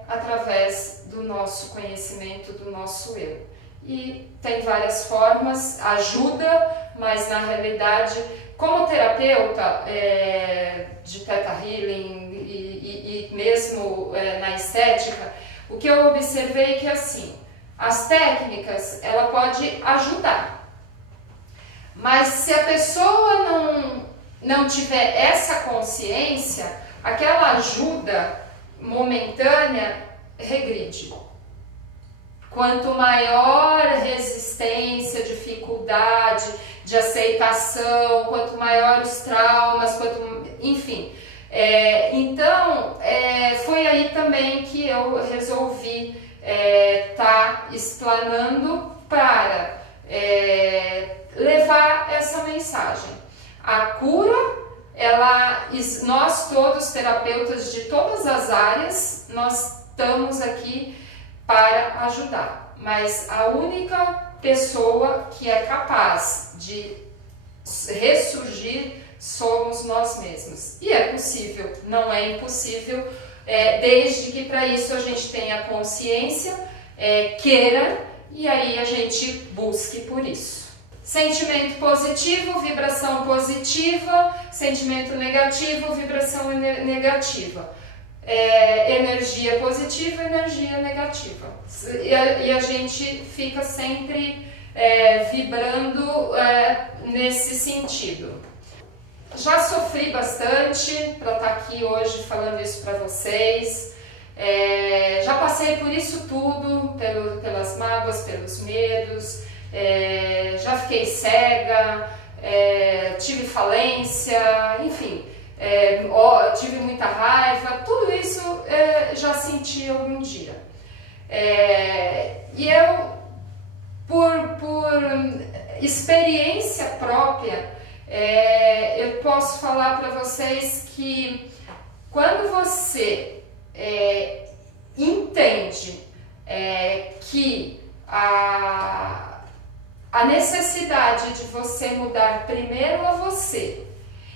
através do nosso conhecimento, do nosso eu. E tem várias formas, ajuda, mas na realidade, como terapeuta de Theta Healing e mesmo na estética, o que eu observei é que assim, as técnicas, ela pode ajudar, mas se a pessoa não tiver essa consciência, aquela ajuda momentânea regride. Quanto maior resistência, dificuldade de aceitação, quanto maior os traumas, enfim. Então, foi aí também que eu resolvi estar explanando para levar essa mensagem. A cura, nós todos, terapeutas de todas as áreas, nós estamos aqui para ajudar, mas a única pessoa que é capaz de ressurgir somos nós mesmos. E é possível, não é impossível, desde que para isso a gente tenha consciência, queira, e aí a gente busque por isso. Sentimento positivo, vibração positiva, sentimento negativo, vibração negativa. Energia positiva, energia negativa. E a gente fica sempre vibrando nesse sentido. Já sofri bastante para estar aqui hoje falando isso para vocês. Já passei por isso tudo, pelas mágoas, pelos medos. Já fiquei cega, tive falência, enfim. Tive muita raiva, tudo isso já senti algum dia. E eu, por experiência própria, eu posso falar para vocês que quando você entende que a necessidade de você mudar primeiro a você,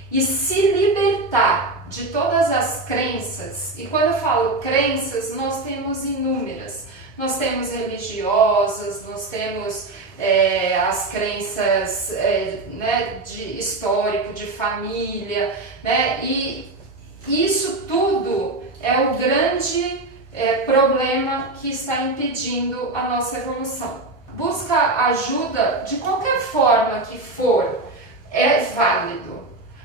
e se libertar de todas as crenças, e quando eu falo crenças, nós temos inúmeras. Nós temos religiosas, nós temos as crenças de histórico, de família, né? E isso tudo é o grande problema que está impedindo a nossa evolução. Busca ajuda de qualquer forma que for, é válido.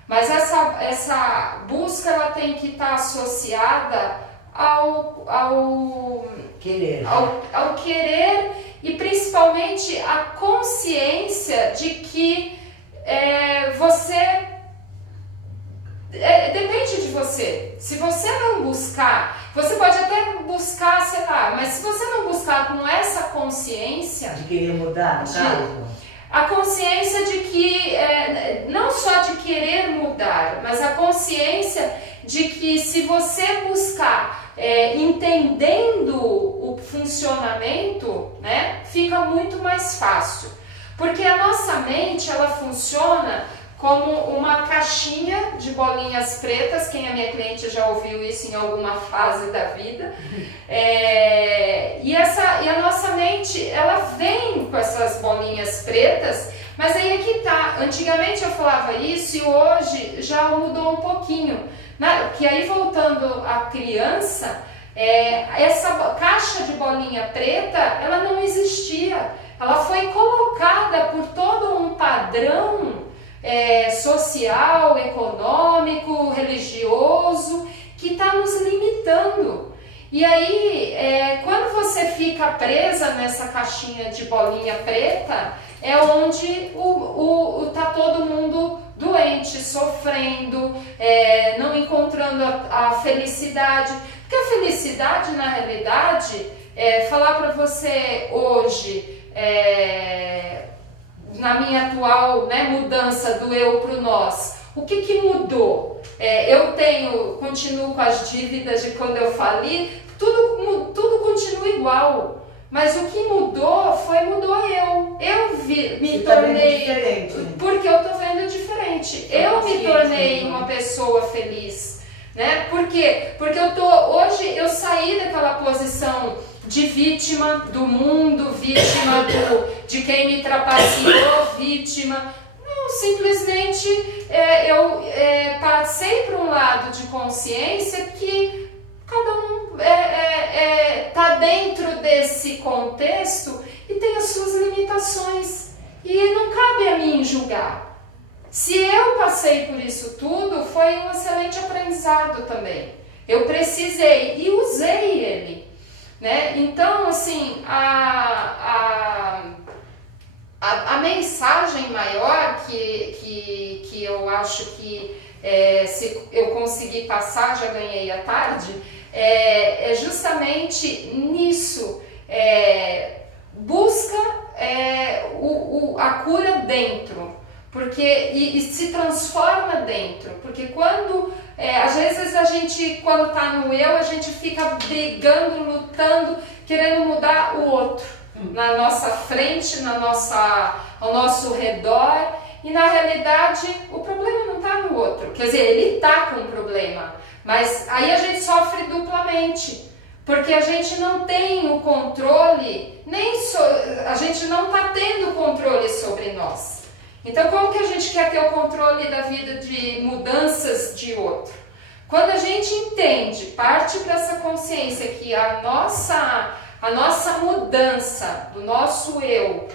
Mas essa busca ela tem que estar associada ao querer e principalmente a consciência de que você depende de você. Se você não buscar, você pode até buscar, sei lá, mas se você não buscar com essa consciência de querer mudar, a consciência de que, não só de querer mudar, mas a consciência de que se você buscar entendendo o funcionamento, né, fica muito mais fácil. Porque a nossa mente, ela funciona como uma caixinha de bolinhas pretas. Quem é minha cliente já ouviu isso em alguma fase da vida. E a nossa mente, ela vem com essas bolinhas pretas, mas aí é que tá. Antigamente eu falava isso e hoje já mudou um pouquinho. Que aí voltando à criança, essa caixa de bolinha preta, ela não existia. Ela foi colocada por todo um padrão social, econômico, religioso, que está nos limitando. E aí, quando você fica presa nessa caixinha de bolinha preta, é onde tá todo mundo doente, sofrendo, não encontrando a felicidade. Porque a felicidade, na realidade, falar para você hoje, na minha atual, né, mudança do eu para o nós, o que mudou? Eu continuo com as dívidas de quando eu fali, tudo continua igual. Mas o que mudou eu. Eu me tornei diferente. Porque eu tô vendo diferente. Eu me tornei uma pessoa feliz, né? Por quê? Porque hoje eu saí daquela posição de vítima do mundo, vítima de quem me trapaceou, vítima. Não, simplesmente eu passei para um lado de consciência que cada um está dentro desse contexto e tem as suas limitações. E não cabe a mim julgar. Se eu passei por isso tudo, foi um excelente aprendizado também. Eu precisei e usei ele, né? Então, assim, a mensagem maior que eu acho que se eu conseguir passar, já ganhei a tarde, é justamente nisso. Busca a cura dentro, porque e se transforma dentro, porque quando às vezes a gente, quando está no eu, a gente fica brigando, lutando, querendo mudar o outro na nossa frente, ao nosso redor, e na realidade o problema não está no outro, quer dizer, ele está com um problema, mas aí a gente sofre duplamente, porque a gente não tem o controle, a gente não está tendo controle sobre nós. Então como que a gente quer ter o controle da vida, de mudanças de outro? Quando a gente entende, parte para essa consciência que a nossa mudança do nosso eu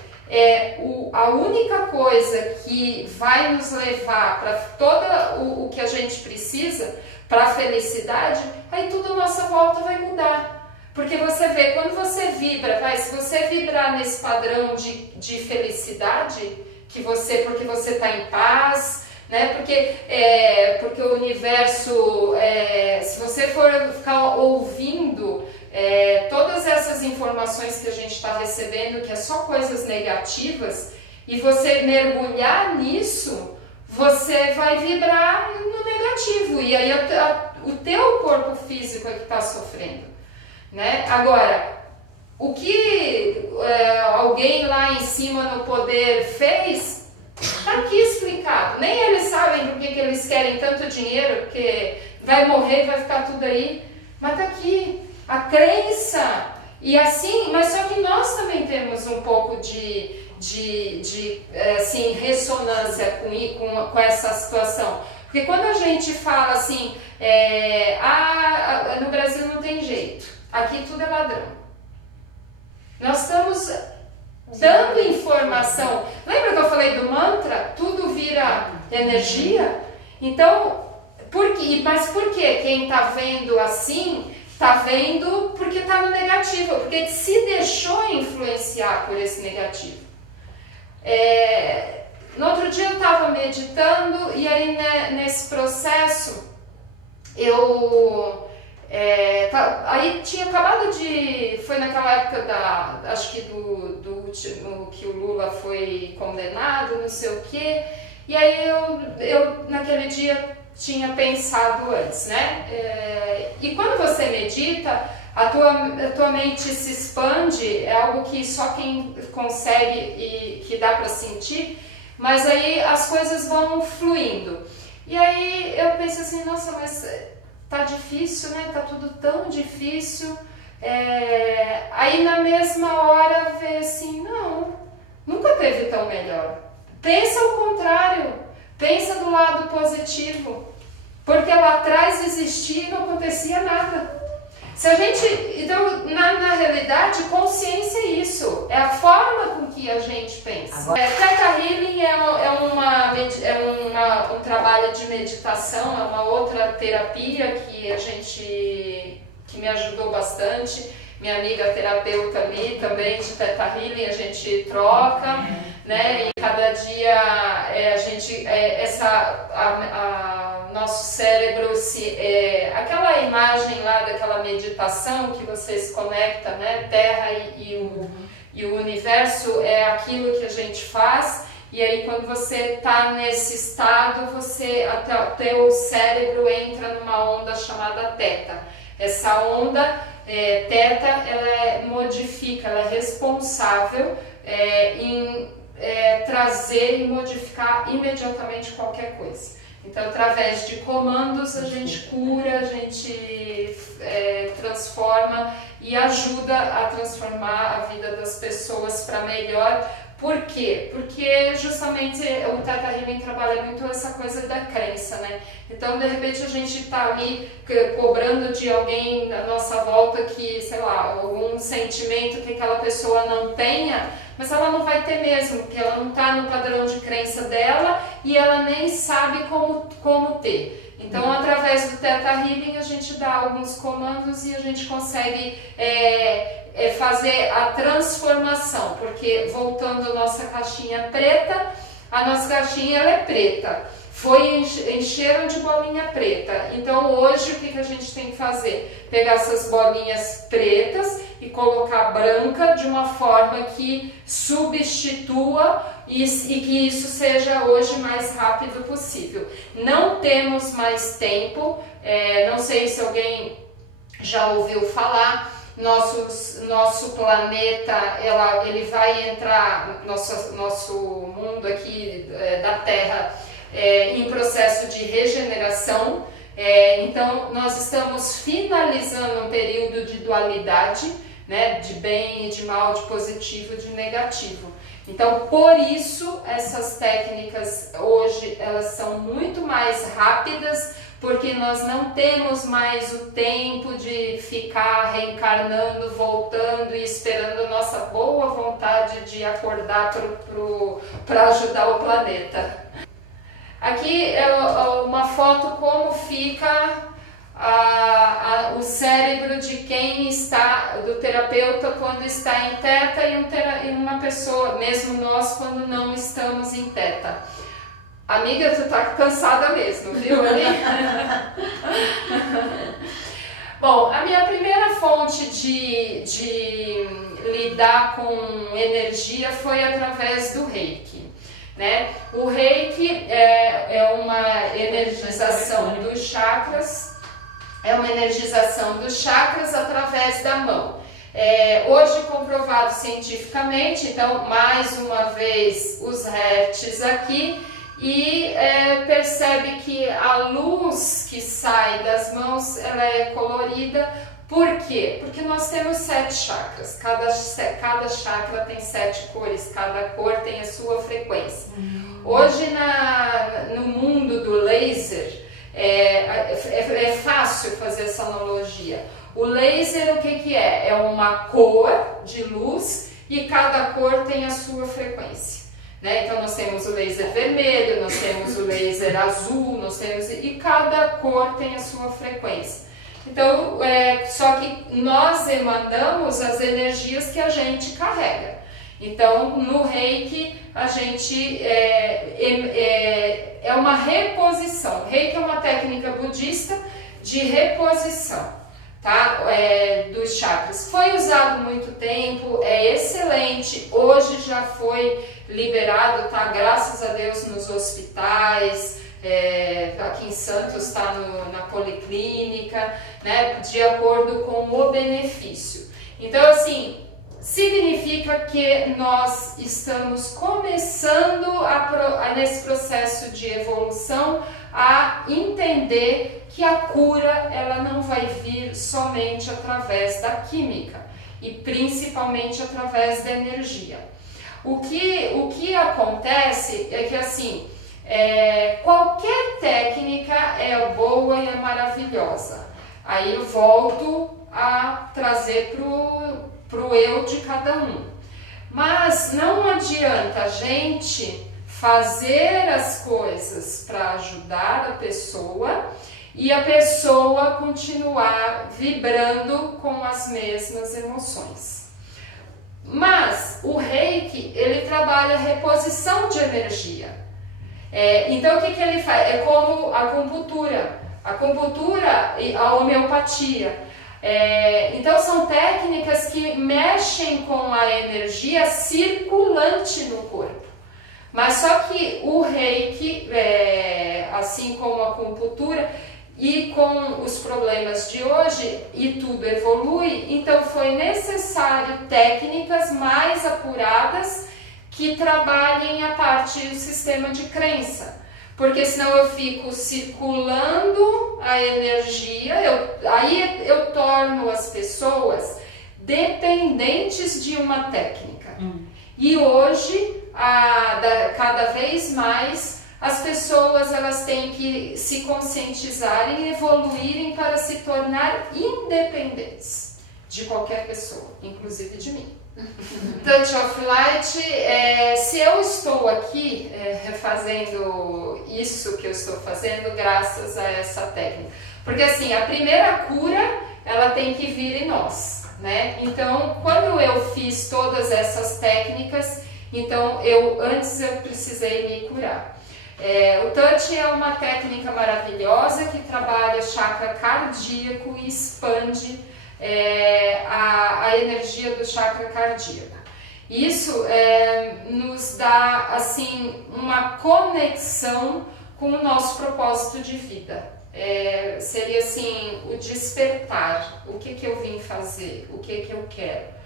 a única coisa que vai nos levar para todo o que a gente precisa, para a felicidade, aí tudo à nossa volta vai mudar. Porque você vê, quando você vibra, se você vibrar nesse padrão de felicidade, porque você está em paz, né? Porque o universo, se você for ficar ouvindo todas essas informações que a gente está recebendo, que é só coisas negativas, e você mergulhar nisso, você vai vibrar no negativo, e aí o teu corpo físico é que está sofrendo, né? Agora, o que alguém lá em cima no poder fez, está aqui explicado. Nem eles sabem por que eles querem tanto dinheiro, porque vai morrer e vai ficar tudo aí, mas está aqui. A crença, e assim, mas só que nós também temos um pouco de assim, ressonância com essa situação. Porque quando a gente fala assim, no Brasil não tem jeito, aqui tudo é ladrão. Nós estamos dando informação. Lembra que eu falei do mantra? Tudo vira energia? Então, mas por quê? Quem está vendo assim, está vendo porque está no negativo, porque se deixou influenciar por esse negativo. No outro dia eu estava meditando e aí nesse processo aí tinha acabado foi naquela época acho que do último que o Lula foi condenado, não sei o quê, e aí eu naquele dia tinha pensado antes, né? E quando você medita, a tua mente se expande, é algo que só quem consegue e que dá para sentir, mas aí as coisas vão fluindo. E aí eu pensei assim, nossa, mas tá difícil, né? Tá tudo tão difícil. Aí na mesma hora veio assim, não, nunca teve tão melhor. Pensa ao contrário, pensa do lado positivo, porque lá atrás existia e não acontecia nada. Se a gente, então, na realidade, consciência é isso, é a forma com que a gente pensa. Theta Healing um trabalho de meditação, é uma outra terapia que me ajudou bastante. Minha amiga terapeuta ali também de Theta Healing, a gente troca, né? E cada dia a nosso cérebro aquela imagem lá daquela meditação que você se conecta, né? Terra e o universo é aquilo que a gente faz, e aí quando você está nesse estado, o teu cérebro entra numa onda chamada teta. Essa onda teta, ela modifica, ela é responsável em trazer e modificar imediatamente qualquer coisa. Então, através de comandos, a gente cura, a gente transforma e ajuda a transformar a vida das pessoas para melhor. Por quê? Porque justamente o Theta Healing trabalha muito essa coisa da crença, né? Então, de repente, a gente está ali cobrando de alguém à nossa volta que, sei lá, algum sentimento que aquela pessoa não tenha, mas ela não vai ter mesmo, porque ela não está no padrão de crença dela e ela nem sabe como ter. Então, através do Theta Healing, a gente dá alguns comandos e a gente consegue fazer a transformação, porque voltando à nossa caixinha preta, a nossa caixinha ela é preta. Encheram de bolinha preta. Então hoje o que a gente tem que fazer? Pegar essas bolinhas pretas e colocar branca de uma forma que substitua e que isso seja hoje mais rápido possível. Não temos mais tempo, não sei se alguém já ouviu falar, nosso planeta ele vai entrar, nosso mundo aqui da Terra, em processo de regeneração, então nós estamos finalizando um período de dualidade, né, de bem e de mal, de positivo e de negativo. Então, por isso, essas técnicas hoje elas são muito mais rápidas, porque nós não temos mais o tempo de ficar reencarnando, voltando e esperando a nossa boa vontade de acordar para ajudar o planeta. Aqui é uma foto como fica o cérebro de quem está, do terapeuta quando está em Theta e uma pessoa, mesmo nós quando não estamos em Theta. Amiga, tu tá cansada mesmo, viu, amiga? Bom, a minha primeira fonte de lidar com energia foi através do Reiki. Né? O Reiki é uma energização dos chakras, através da mão. Hoje comprovado cientificamente, então mais uma vez os hertz aqui, e percebe que a luz que sai das mãos ela é colorida. Por quê? Porque nós temos 7 chakras, cada chakra tem 7 cores, cada cor tem a sua frequência. Hoje no mundo do laser é fácil fazer essa analogia. O laser o que é? É uma cor de luz e cada cor tem a sua frequência. Né? Então nós temos o laser vermelho, nós temos o laser azul, e cada cor tem a sua frequência. Então, só que nós emanamos as energias que a gente carrega. Então, no Reiki, a gente é uma reposição. Reiki é uma técnica budista de reposição, tá? Dos chakras. Foi usado muito tempo, é excelente. Hoje já foi liberado, tá? Graças a Deus, nos hospitais. Aqui em Santos está na policlínica, né, de acordo com o benefício. Então, assim, significa que nós estamos começando nesse processo de evolução a entender que a cura ela não vai vir somente através da química e principalmente através da energia. O que acontece é que, assim, qualquer técnica é boa e é maravilhosa. Aí eu volto a trazer pro eu de cada um. Mas não adianta a gente fazer as coisas para ajudar a pessoa e a pessoa continuar vibrando com as mesmas emoções. Mas o Reiki, ele trabalha reposição de energia. Então o que ele faz? É como a acupuntura e a homeopatia. Então são técnicas que mexem com a energia circulante no corpo. Mas só que o Reiki, assim como a acupuntura, e com os problemas de hoje, e tudo evolui, então foi necessário técnicas mais apuradas que trabalhem a parte do sistema de crença. Porque senão eu fico circulando a energia, aí eu torno as pessoas dependentes de uma técnica. E hoje, cada vez mais, as pessoas elas têm que se conscientizarem e evoluírem para se tornar independentes de qualquer pessoa, inclusive de mim. Touch of Light, se eu estou aqui fazendo isso que eu estou fazendo graças a essa técnica, porque assim, a primeira cura ela tem que vir em nós, né? Então, quando eu fiz todas essas técnicas, então antes eu precisei me curar. O Touch é uma técnica maravilhosa que trabalha chakra cardíaco e expande a energia do chakra cardíaco. Isso nos dá assim uma conexão com o nosso propósito de vida. Seria assim o despertar, o que eu vim fazer, o que eu quero.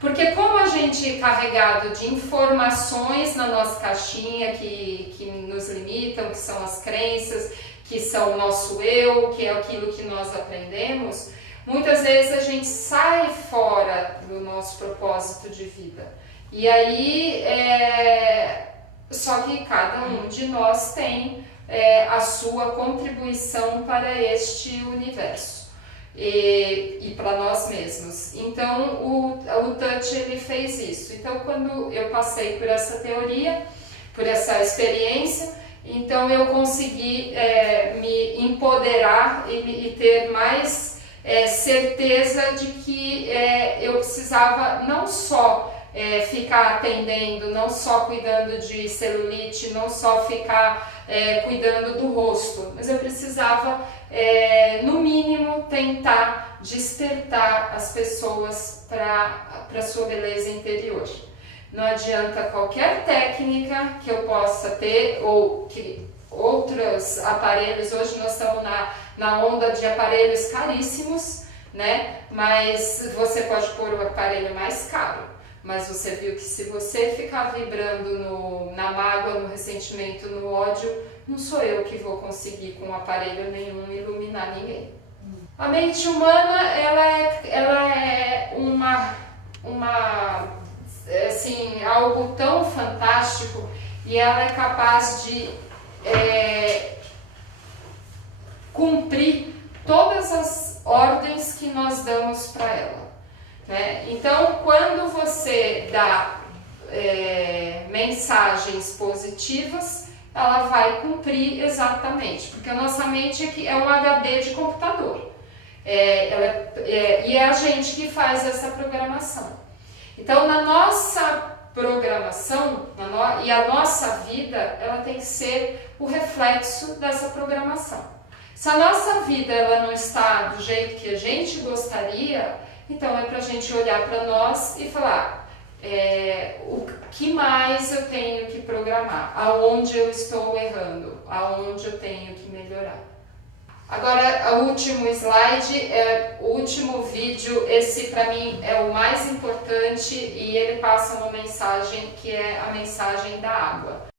Porque como a gente é carregado de informações na nossa caixinha que nos limitam, que são as crenças, que são o nosso eu, que é aquilo que nós aprendemos, muitas vezes a gente sai fora do nosso propósito de vida. E aí, só que cada um de nós tem a sua contribuição para este universo. E para nós mesmos. Então o Touch ele fez isso. Então quando eu passei por essa teoria, por essa experiência, então eu consegui me empoderar e ter mais certeza de que eu precisava não só ficar atendendo, não só cuidando de celulite, não só ficar cuidando do rosto, mas eu precisava no mínimo tentar despertar as pessoas para a sua beleza interior. Não adianta qualquer técnica que eu possa ter ou que outros aparelhos, hoje nós estamos na onda de aparelhos caríssimos, né? Mas você pode pôr o aparelho mais caro. Mas você viu que se você ficar vibrando na mágoa, no ressentimento, no ódio, não sou eu que vou conseguir com aparelho nenhum iluminar ninguém. A mente humana, ela é assim, algo tão fantástico e ela é capaz de cumprir todas as ordens que nós damos para ela. Então, quando você dá mensagens positivas, ela vai cumprir exatamente, porque a nossa mente é um HD de computador, e é a gente que faz essa programação. Então, na nossa programação e a nossa vida, ela tem que ser o reflexo dessa programação. Se a nossa vida ela não está do jeito que a gente gostaria, então é para a gente olhar para nós e falar o que mais eu tenho que programar, aonde eu estou errando, aonde eu tenho que melhorar. Agora, o último slide, o último vídeo, esse para mim é o mais importante e ele passa uma mensagem que é a mensagem da água.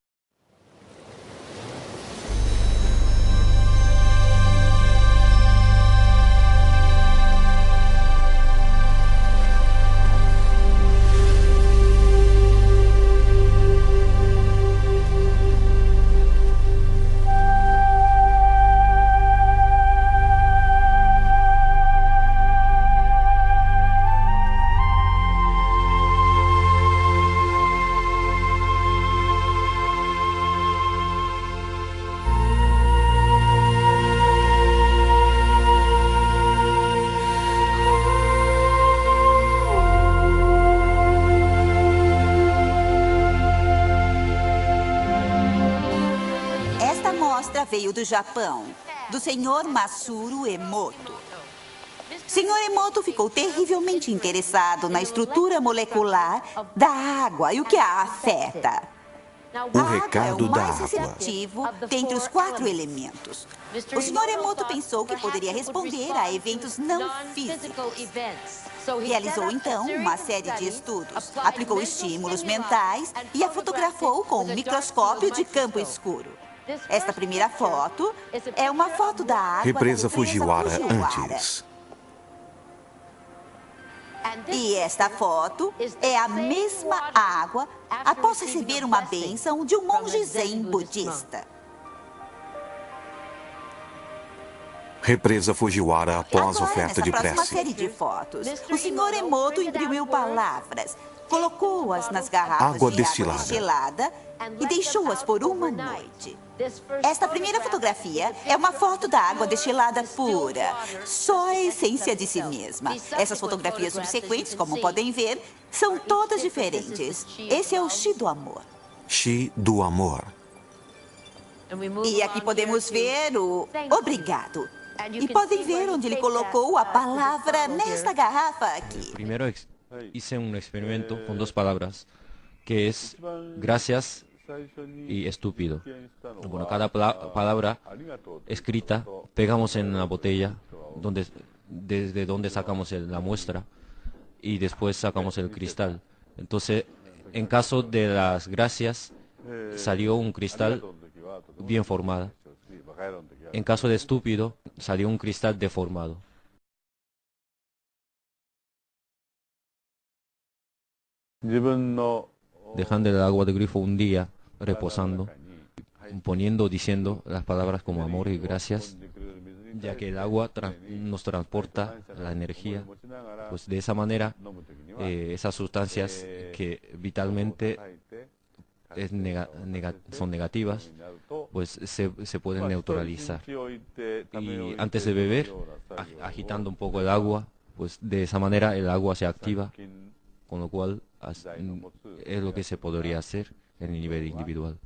pintura veio do Japão, do senhor Masaru Emoto. Senhor Emoto ficou terrivelmente interessado na estrutura molecular da água e o que a afeta. O recado é o da mais água. receptivo dentre os 4 elementos. O senhor Emoto pensou que poderia responder a eventos não físicos. Realizou então uma série de estudos, aplicou estímulos mentais e a fotografou com um microscópio de campo escuro. Esta primeira foto é uma foto da água Represa da Fujiwara Fujiwara. antes. E esta foto é a mesma água após receber uma bênção de um monge zen budista. Represa Fujiwara após Agora, oferta nessa de próxima prece. série de fotos, o senhor Emoto imprimiu palavras, colocou-as nas garrafas Água de destilada. água destilada e deixou-as por uma noite. Esta primeira fotografia é uma foto da água destilada pura, só a essência de si mesma. Essas fotografias subsequentes, como podem ver, são todas diferentes. Esse é o Shi do amor. Shi do amor. E aqui podemos ver o obrigado. E podem ver onde ele colocou a palavra nesta garrafa aqui. Primero hice un experimento con 2 palabras, que es gracias y estúpido. Bueno, cada palabra escrita pegamos en una botella desde donde sacamos la muestra y después sacamos el cristal. Entonces, en caso de las gracias, salió un cristal bien formado. En caso de estúpido, salió un cristal deformado. Dejando el agua de grifo un día, reposando, poniendo o diciendo las palabras como amor y gracias, ya que el agua nos transporta la energía, pues de esa manera esas sustancias que vitalmente son negativas, pues se pueden neutralizar. Y antes de beber, agitando un poco el agua, pues de esa manera el agua se activa, con lo cual es lo que se podría hacer en el nivel individual.